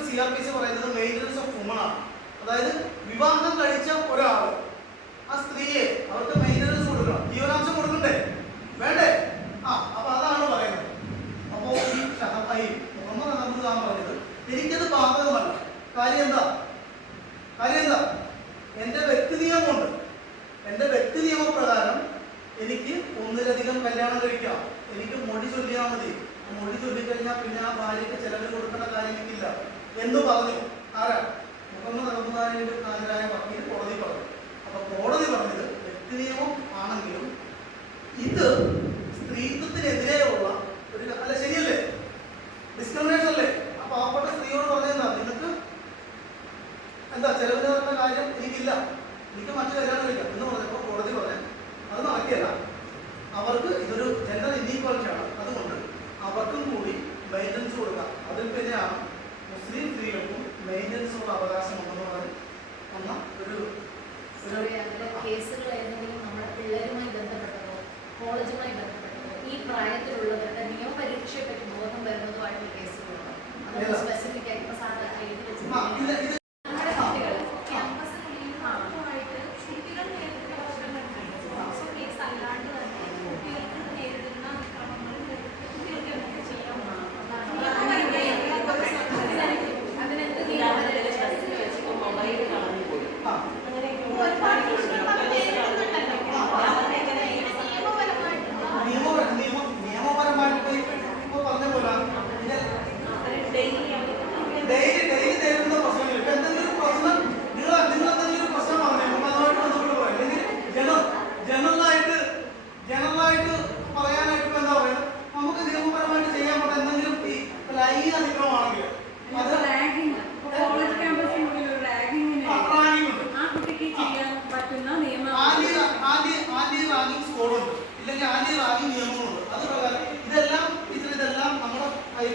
CRPC പറയുന്നത് മെയിൻ്റനൻസ് ഓഫ് വുമൺ ആണ്. അതായത് വിവാഹം കഴിച്ച ഒരാൾ ആ സ്ത്രീയെ അവർക്ക് മെയിൻ്റനൻസ് കൊടുക്കണം, ജീവനാംശം കൊടുക്കണ്ടേ, വേണ്ടേ? അപ്പൊ അതാണ് പറയുന്നത്. അപ്പോൾ ഈ മുഹമ്മദ് അഹമ്മദ് ഖാൻ പറഞ്ഞത് എനിക്കത് ബാധകമല്ല. കാര്യം എന്താ? എൻ്റെ വ്യക്തി നിയമമുണ്ട്. എൻ്റെ വ്യക്തി നിയമപ്രകാരം എനിക്ക് ഒന്നിലധികം കല്യാണം കഴിക്കാം. എനിക്ക് മൊഴി ചൊല്ലിയാൽ മതി. മൊഴി ചൊല്ലിക്കഴിഞ്ഞാൽ പിന്നെ ആ ഭാര്യയ്ക്ക് ചെലവ് കൊടുക്കേണ്ട കാര്യം എനിക്കില്ല എന്ന് പറഞ്ഞു. ആരാ? മുഹമ്മദ് അഹമ്മദ് ഖാനിന്റെ ഹാജരായ വക്കീൽ കോടതി പറഞ്ഞു. അപ്പൊ കോടതി പറഞ്ഞത് വ്യക്തി നിയമം ആണെങ്കിലും ഇത് സ്ത്രീത്വത്തിനെതിരെയുള്ള ഒരു, അല്ല ശരിയല്ലേ? ഡിസ്ക്രിമിനേഷൻ അല്ലേ? അപ്പൊ പാവപ്പെട്ട സ്ത്രീയോട് പറഞ്ഞെന്താ, നിങ്ങൾക്ക് എന്താ ചെലവിന് തരുന്ന കാര്യം എനിക്കില്ല, എനിക്ക് മറ്റു കല്യാണം കഴിക്കാം എന്ന് പറഞ്ഞപ്പോൾ കോടതി പറഞ്ഞു അത് നടക്കില്ല. അവർക്ക് ഇതൊരു ജെൻഡർ ഇനീക്വാലിറ്റിയാണ്. അതുകൊണ്ട് അവർക്കും കൂടി മെയിൻ്റനൻസ് കൊടുക്കാം. അതിൽ പിന്നെയാണ് മുസ്ലിം സ്ത്രീകൾക്കും മെയിൻ്റനൻസുള്ള അവകാശമുണ്ടെന്ന് പറഞ്ഞ് വന്ന ഒരു കേസുകൾ ഏതെങ്കിലും നമ്മുടെ പിള്ളേരുമായി ബന്ധപ്പെട്ടതോ കോളേജുമായി ബന്ധപ്പെട്ടതോ ഈ പ്രായത്തിലുള്ളവരുടെ നിയമപരീക്ഷയെ പറ്റി ബോധം വരുന്നതുമായിട്ടുള്ള കേസുകളുണ്ടോ? അത് സ്പെസിഫിക് ആയിട്ട് ഇപ്പൊ സാധാരണ എഴുതി വെച്ചിട്ടുണ്ട്.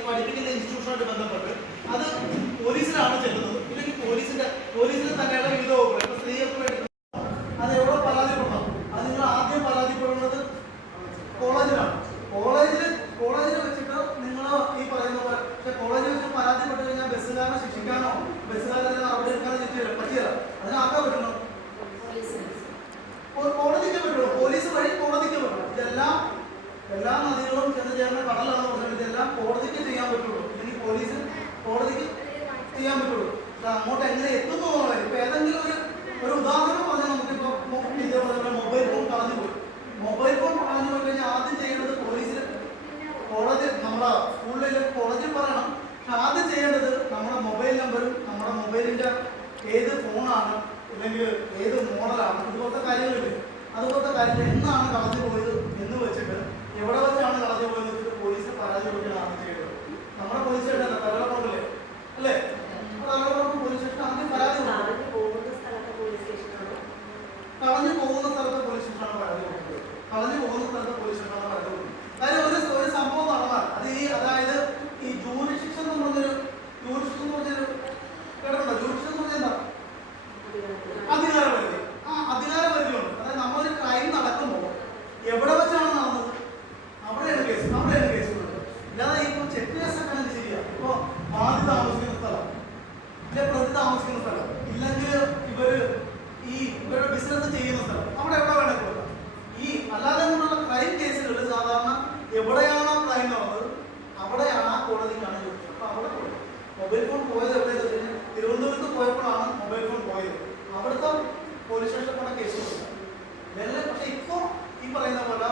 പഠിപ്പിക്കുന്ന ഇൻസ്റ്റിറ്റ്യൂഷനുമായിട്ട് ബന്ധപ്പെട്ട് അത് പോലീസിലാണ് ചെല്ലുന്നത്. ഇല്ലെങ്കിൽ പോലീസിന് തന്നെയുള്ള വിവിധ വകുപ്പുകൾ സ്ത്രീകൾക്ക് വേണ്ടി അത് എവിടെ പരാതിപ്പെടണം? അത് നിങ്ങൾ ആദ്യം പരാതിപ്പെടുന്നത് കോളേജിലാണ്. കോളേജിൽ വെച്ചിട്ട് നിങ്ങൾ ഈ പറയുന്ന പോലെ, പക്ഷെ കോളേജിൽ വെച്ച് പരാതിപ്പെട്ട് കഴിഞ്ഞാൽ ബസ്സുകാരനെ ശിക്ഷിക്കാനോ ബസ്സുകാരെ നടപടി എടുക്കാനോ പറ്റില്ല. അതിനാക്കാൻ പറ്റണം, കോടതിക്ക് പറ്റുള്ളൂ. പോലീസ് വഴി കോടതിക്ക് പറ്റുള്ളൂ. ഇതെല്ലാം എല്ലാ നദികളും ചെന്ന് ചേർന്ന കടലാണെന്ന് പറഞ്ഞാൽ ഇതെല്ലാം കോടതിക്ക് ചെയ്യാൻ പറ്റുള്ളൂ. ഇല്ലെങ്കിൽ കോടതിക്ക് ചെയ്യാൻ പറ്റുള്ളൂ. അങ്ങോട്ട് എങ്ങനെ എത്തുന്നു എന്നുള്ളത് ഇപ്പൊ ഏതെങ്കിലും ഒരു ഉദാഹരണം പറഞ്ഞാൽ നമുക്കിപ്പോ ഇതേപോലെ മൊബൈൽ ഫോൺ കളഞ്ഞു പോയി. മൊബൈൽ ഫോൺ കളഞ്ഞു പോയി കഴിഞ്ഞാൽ ആദ്യം ചെയ്യേണ്ടത് പോലീസിൽ കോളേജ് നമ്മുടെ സ്കൂളിൽ കോളേജിൽ പറയണം. പക്ഷെ ആദ്യം ചെയ്യേണ്ടത് നമ്മുടെ മൊബൈൽ നമ്പറും നമ്മുടെ മൊബൈലിന്റെ ഏത് ഫോണാണ് അല്ലെങ്കിൽ ഏത് മോഡലാണ് ഇതുപോലത്തെ കാര്യങ്ങളില്ലേ, അതുപോലത്തെ കാര്യങ്ങൾ എന്നാണ് കളഞ്ഞു പോയത് എന്ന് വെച്ചിട്ട് എവിടെ വെച്ചാണ് കളഞ്ഞു പോയെന്ന് വെച്ചിട്ട് പോലീസ് പരാതി കൊടുക്കുകയാണ് ചെയ്യേണ്ടത്. നമ്മുടെ പോലീസ് സ്റ്റേഷൻ തലവറപ്പില്ലേ അല്ലേ, തലവറപ്പ് പോലീസ് സ്റ്റേഷൻ ആദ്യം പരാതി കൊടുക്കും. കളഞ്ഞു പോകുന്ന സ്ഥലത്തെ പോലീസ് സ്റ്റേഷനാണ് പരാതി കൊടുക്കുന്നത്. കളഞ്ഞു പോകുന്ന സ്ഥലത്തെ പോലീസ് സ്റ്റേഷനാണ് പരാതി കൊടുക്കുന്നത്. കാര്യം ഒരു സംഭവം നടന്നാൽ അത് അതായത് ഈ ജൂറിഡിക്ഷൻ എന്ന് പറഞ്ഞൊരു കേട്ടിട്ടുണ്ടോ? ജൂറിഡിക്ഷൻ എന്ന് പറഞ്ഞാൽ എന്താ? അധികാരപരിധി. ആ അധികാരപരിധിയുണ്ട്. അതായത് നമ്മളൊരു ക്രൈം നടക്കുമ്പോൾ എവിടെ വെച്ചാണ് നടന്നത് അവിടെയാണ് കേസ് കൊടുക്കുന്നത്. ഇല്ലാതെ ഇപ്പൊ ചെക്ക് കേസൊക്കെ ആണെങ്കിൽ ശരിയാ. ഇപ്പൊ ബാധി താമസിക്കുന്ന സ്ഥലം ഇല്ല, പ്രതി താമസിക്കുന്ന സ്ഥലം ഇല്ലെങ്കിൽ ഇവരുടെ ബിസിനസ് ചെയ്യുന്ന സ്ഥലം അവിടെ എവിടെ വേണേ കൊടുക്കാം. ഈ അല്ലാതെ കൊണ്ടുള്ള ക്രൈം കേസുകളിൽ സാധാരണ എവിടെയാണോ ക്രൈം നടന്നത് അവിടെയാണ് ആ കോടതിക്കാണ് കൊടുക്കുന്നത്. അപ്പൊ അവിടെ കൊടുക്കും. മൊബൈൽ ഫോൺ പോയത് എവിടെയെന്ന് വെച്ച് കഴിഞ്ഞാൽ തിരുവനന്തപുരത്ത് പോയപ്പോഴാണ് മൊബൈൽ ഫോൺ പോയത്. അവിടുത്തെ പോലീസ് സ്റ്റേഷനിൽ കൂടെ കേസ് കൊടുക്കുക. പക്ഷെ ഇപ്പോ ഈ പറയുന്ന പോലെ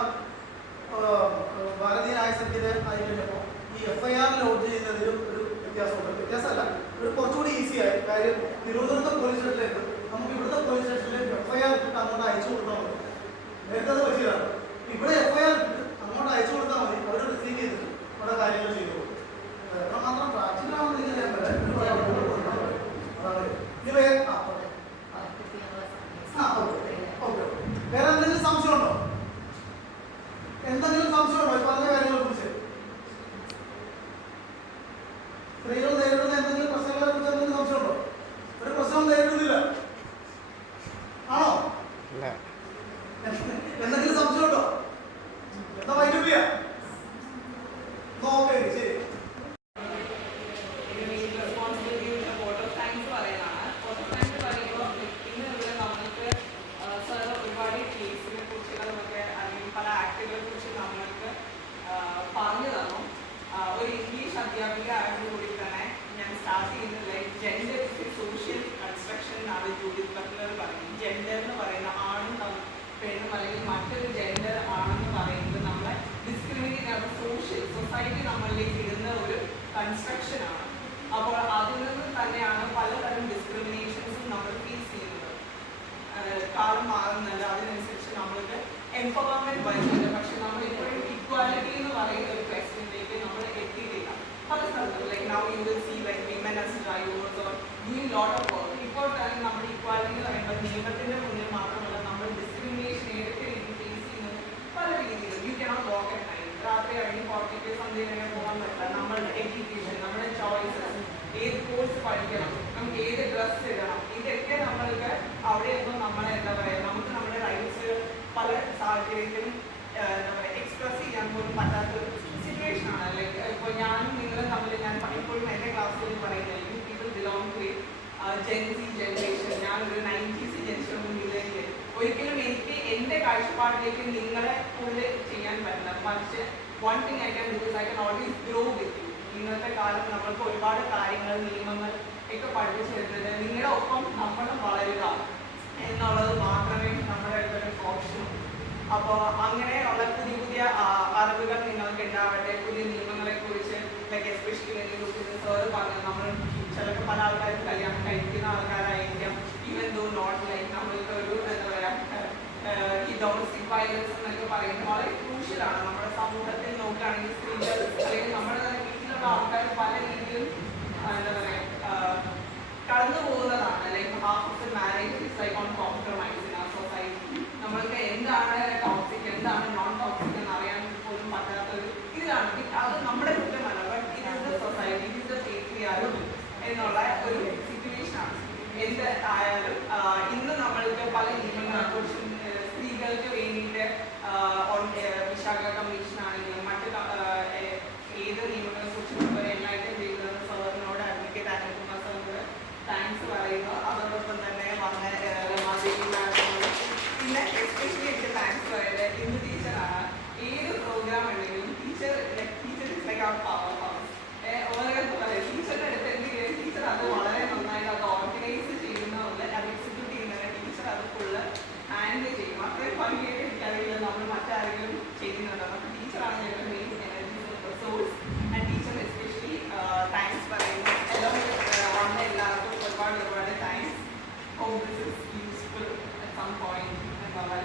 ഭാരതീയ ന്യായ സമിതിയുടെ ആയി കഴിഞ്ഞപ്പോൾ ഈ FIR ലോഡ്ജ് ചെയ്യുന്നതിലും ഒരു വ്യത്യാസമല്ല, ഒരു കുറച്ചുകൂടി ഈസി ആയി. കാര്യം തിരുവനന്തപുരത്തെ പോലീസ് സ്റ്റേഷനിലേക്ക് നമുക്ക് ഇവിടുത്തെ പോലീസ് സ്റ്റേഷനിലേക്ക് FIR ഇട്ട് അങ്ങോട്ട് അയച്ചു കൊടുത്താൽ മതി. നേരത്തെ അത് പറ്റിയതാണ്. ഇവിടെ FIR ഇട്ട് അങ്ങോട്ട് അയച്ചു കൊടുത്താൽ മതി, അവർ റിസീവ് ചെയ്തിട്ട് അവിടെ കാര്യങ്ങൾ ചെയ്തു. മാത്രം പ്രാക്ടിക്കലാണെന്ന് വേറെ എന്തെങ്കിലും സംശയമുണ്ടോ? എന്തെങ്കിലും സംശയമുണ്ടോ പറഞ്ഞ കാര്യങ്ങളെ കുറിച്ച്? സ്ത്രീകൾ നേരിടുന്ന എന്തെങ്കിലും പ്രശ്നങ്ങളെ കുറിച്ച് എന്തെങ്കിലും സംശയമുണ്ടോ? ഒരു പ്രശ്നം നേരിടുന്നില്ല ആണോ? എന്തെങ്കിലും സംശയമുണ്ടോ? എന്താ വൈകിട്ടില്ല? ഓക്കെ ശരി. പറഞ്ഞു തന്നു. ഒരു ഇംഗ്ലീഷ് അധ്യാപിക ആയതുകൂടി തന്നെ ഞാൻ സ്റ്റാർട്ട് ചെയ്യുന്നത് ജെൻഡർ സോഷ്യൽ കൺസ്ട്രക്ഷൻ എന്നാണ് ജൂഡിത്ത് ബട്ട്ലർ പറയുന്നത്. ജെൻഡർ എന്ന് പറയുന്ന ആണും പെണ്ണും അല്ലെങ്കിൽ മറ്റൊരു ജെൻഡർ ആണെന്ന് പറയുന്നത് നമ്മളെ ഡിസ്ക്രിമിനേറ്റ് ചെയ്യുന്ന സൊസൈറ്റി നമ്മളിലേക്ക് ഇടുന്ന ഒരു കൺസ്ട്രക്ഷനാണ്. അപ്പോൾ അതിൽ നിന്ന് തന്നെയാണ് പലതരം ഡിസ്ക്രിമിനേഷൻസും നമ്മൾ ഫേസ് ചെയ്യുന്നത്. കാലം മാറുന്നുണ്ട്, അതിനനുസരിച്ച് നമ്മൾക്ക് എംപവർമെന്റ് വരുന്നുണ്ട്. പക്ഷെ നമ്മൾ ഇപ്പോഴും ഇക്വാലിറ്റി എന്ന് പറയുന്ന ഒരു ക്വസ്റ്റ്യനിലേക്ക് നമ്മൾ എത്തിയിട്ടില്ല. പല സ്ഥലത്തും now you will see women as drivers or doing lot of work. ഇപ്പോൾ തന്നെ നമ്മൾ ഇക്വാലിറ്റി എന്ന് പറയുമ്പോൾ നിയമത്തിന്റെ മുന്നിൽ മാത്രമല്ല നമ്മൾ ഡിസ്ക്രിമിനേഷൻ ഏതൊക്കെ രീതി ഫേസ് ചെയ്യുന്നത് പല രീതിയിലും. You cannot walk at night, രാത്രി കഴിഞ്ഞ് പുറത്തേക്ക് സന്ധ്യയിലൊക്കെ പോകാൻ പറ്റില്ല. നമ്മളുടെ എഡ്യൂക്കേഷൻ, നമ്മുടെ ചോയ്സസ്, ഏത് കോഴ്സ് പഠിക്കണം, നമുക്ക് ഏത് ഡ്രസ്സ് ഇടണം, ഇതൊക്കെ നമ്മൾക്ക് അവിടെയൊന്നും നമ്മളെ എന്താ പറയുക, നമുക്ക് നമ്മുടെ റൈറ്റ്സ് പല സാഹചര്യത്തിലും എക്സ്പ്രസ് ചെയ്യാൻ പോലും പറ്റാത്തൊരു സിറ്റുവേഷൻ ആണ്. ലൈക്ക് ഇപ്പോൾ ഞാനും നിങ്ങളും തമ്മിൽ ഞാൻ ഇപ്പോഴും എൻ്റെ ക്ലാസ്സിൽ പറയുന്നത് you people belong to gen Z generation. ഞാനൊരു 90s ജനറേഷൻ മുന്നിലേക്ക് ഒരിക്കലും എനിക്ക് എൻ്റെ കാഴ്ചപ്പാടിലേക്ക് നിങ്ങളെ ഫുള്ള് ചെയ്യാൻ പറ്റില്ല. മറിച്ച് one thing I can do is I can always grow with you. ഇന്നത്തെ കാലത്ത് നമ്മൾക്ക് ഒരുപാട് കാര്യങ്ങൾ നിയമങ്ങൾ ഒക്കെ പഠിപ്പിച്ചു തരുന്നത് നിങ്ങളുടെ ഒപ്പം നമ്മളും വളരുക എന്നുള്ളത് മാത്രമേ നമ്മുടെ അടുത്തൊരു ഓപ്ഷനും. അപ്പോൾ അങ്ങനെയുള്ള പുതിയ പുതിയ അറിവുകൾ നിങ്ങൾക്ക് ഉണ്ടാവട്ടെ. പുതിയ നിയമങ്ങളെ കുറിച്ച് ലൈക്ക് എസ്പെഷ്യലി സാറ് പറഞ്ഞു നമ്മൾ ചിലപ്പോൾ പല ആൾക്കാരും കല്യാണം കഴിക്കുന്ന ആൾക്കാരായിരിക്കാം. ഈവൻ ദോ നോട്ട് ലൈക്ക് നമ്മൾക്ക് ഒരു എന്താ പറയുക ഈ ഡൊമസ്റ്റിക് വയലൻസ് എന്നൊക്കെ പറയുന്നത് വളരെ ക്രൂഷ്യലാണ്. നമ്മുടെ സമൂഹത്തിൽ നോക്കുകയാണെങ്കിൽ സ്ത്രീകൾ അല്ലെങ്കിൽ നമ്മുടെ തന്നെ വീട്ടിലുള്ള ആൾക്കാർ പല രീതിയിലും എന്താ പറയുക കടന്നു പോകുന്നതാണ്. Like half of the marriage is like on compromise in our society. നമ്മൾക്ക് എന്താണ് ടോക്സിക് എന്താണ് നോൺ ടോക്സിക് എന്ന് അറിയാൻ പോലും പറ്റാത്തൊരു ഇതാണ്. അത് നമ്മുടെ കുറ്റമല്ല, ബട്ട് ഇത് ഇസ് ദ സൊസൈറ്റി, ഇത് ഇസ് ദ പേട്രിയാർക്കി എന്നുള്ള ഒരു സിറ്റുവേഷനാണ്. എന്ത് ആയാലും ഇന്ന് നമ്മൾക്ക് പല നിയമങ്ങളെക്കുറിച്ചും സ്ത്രീകൾക്ക് വേണ്ടിയിട്ട് നമ്മൾ മറ്റാരെങ്കിലും ചെയ്യുന്നുണ്ടോ? അപ്പോൾ ടീച്ചറാണ് ഞങ്ങളുടെ main energy source. And teacher especially thanks പറയുന്നു. എല്ലാം വന്ന എല്ലാവർക്കും ഒരുപാട് thanks. Hope this is useful at some point എന്നുള്ള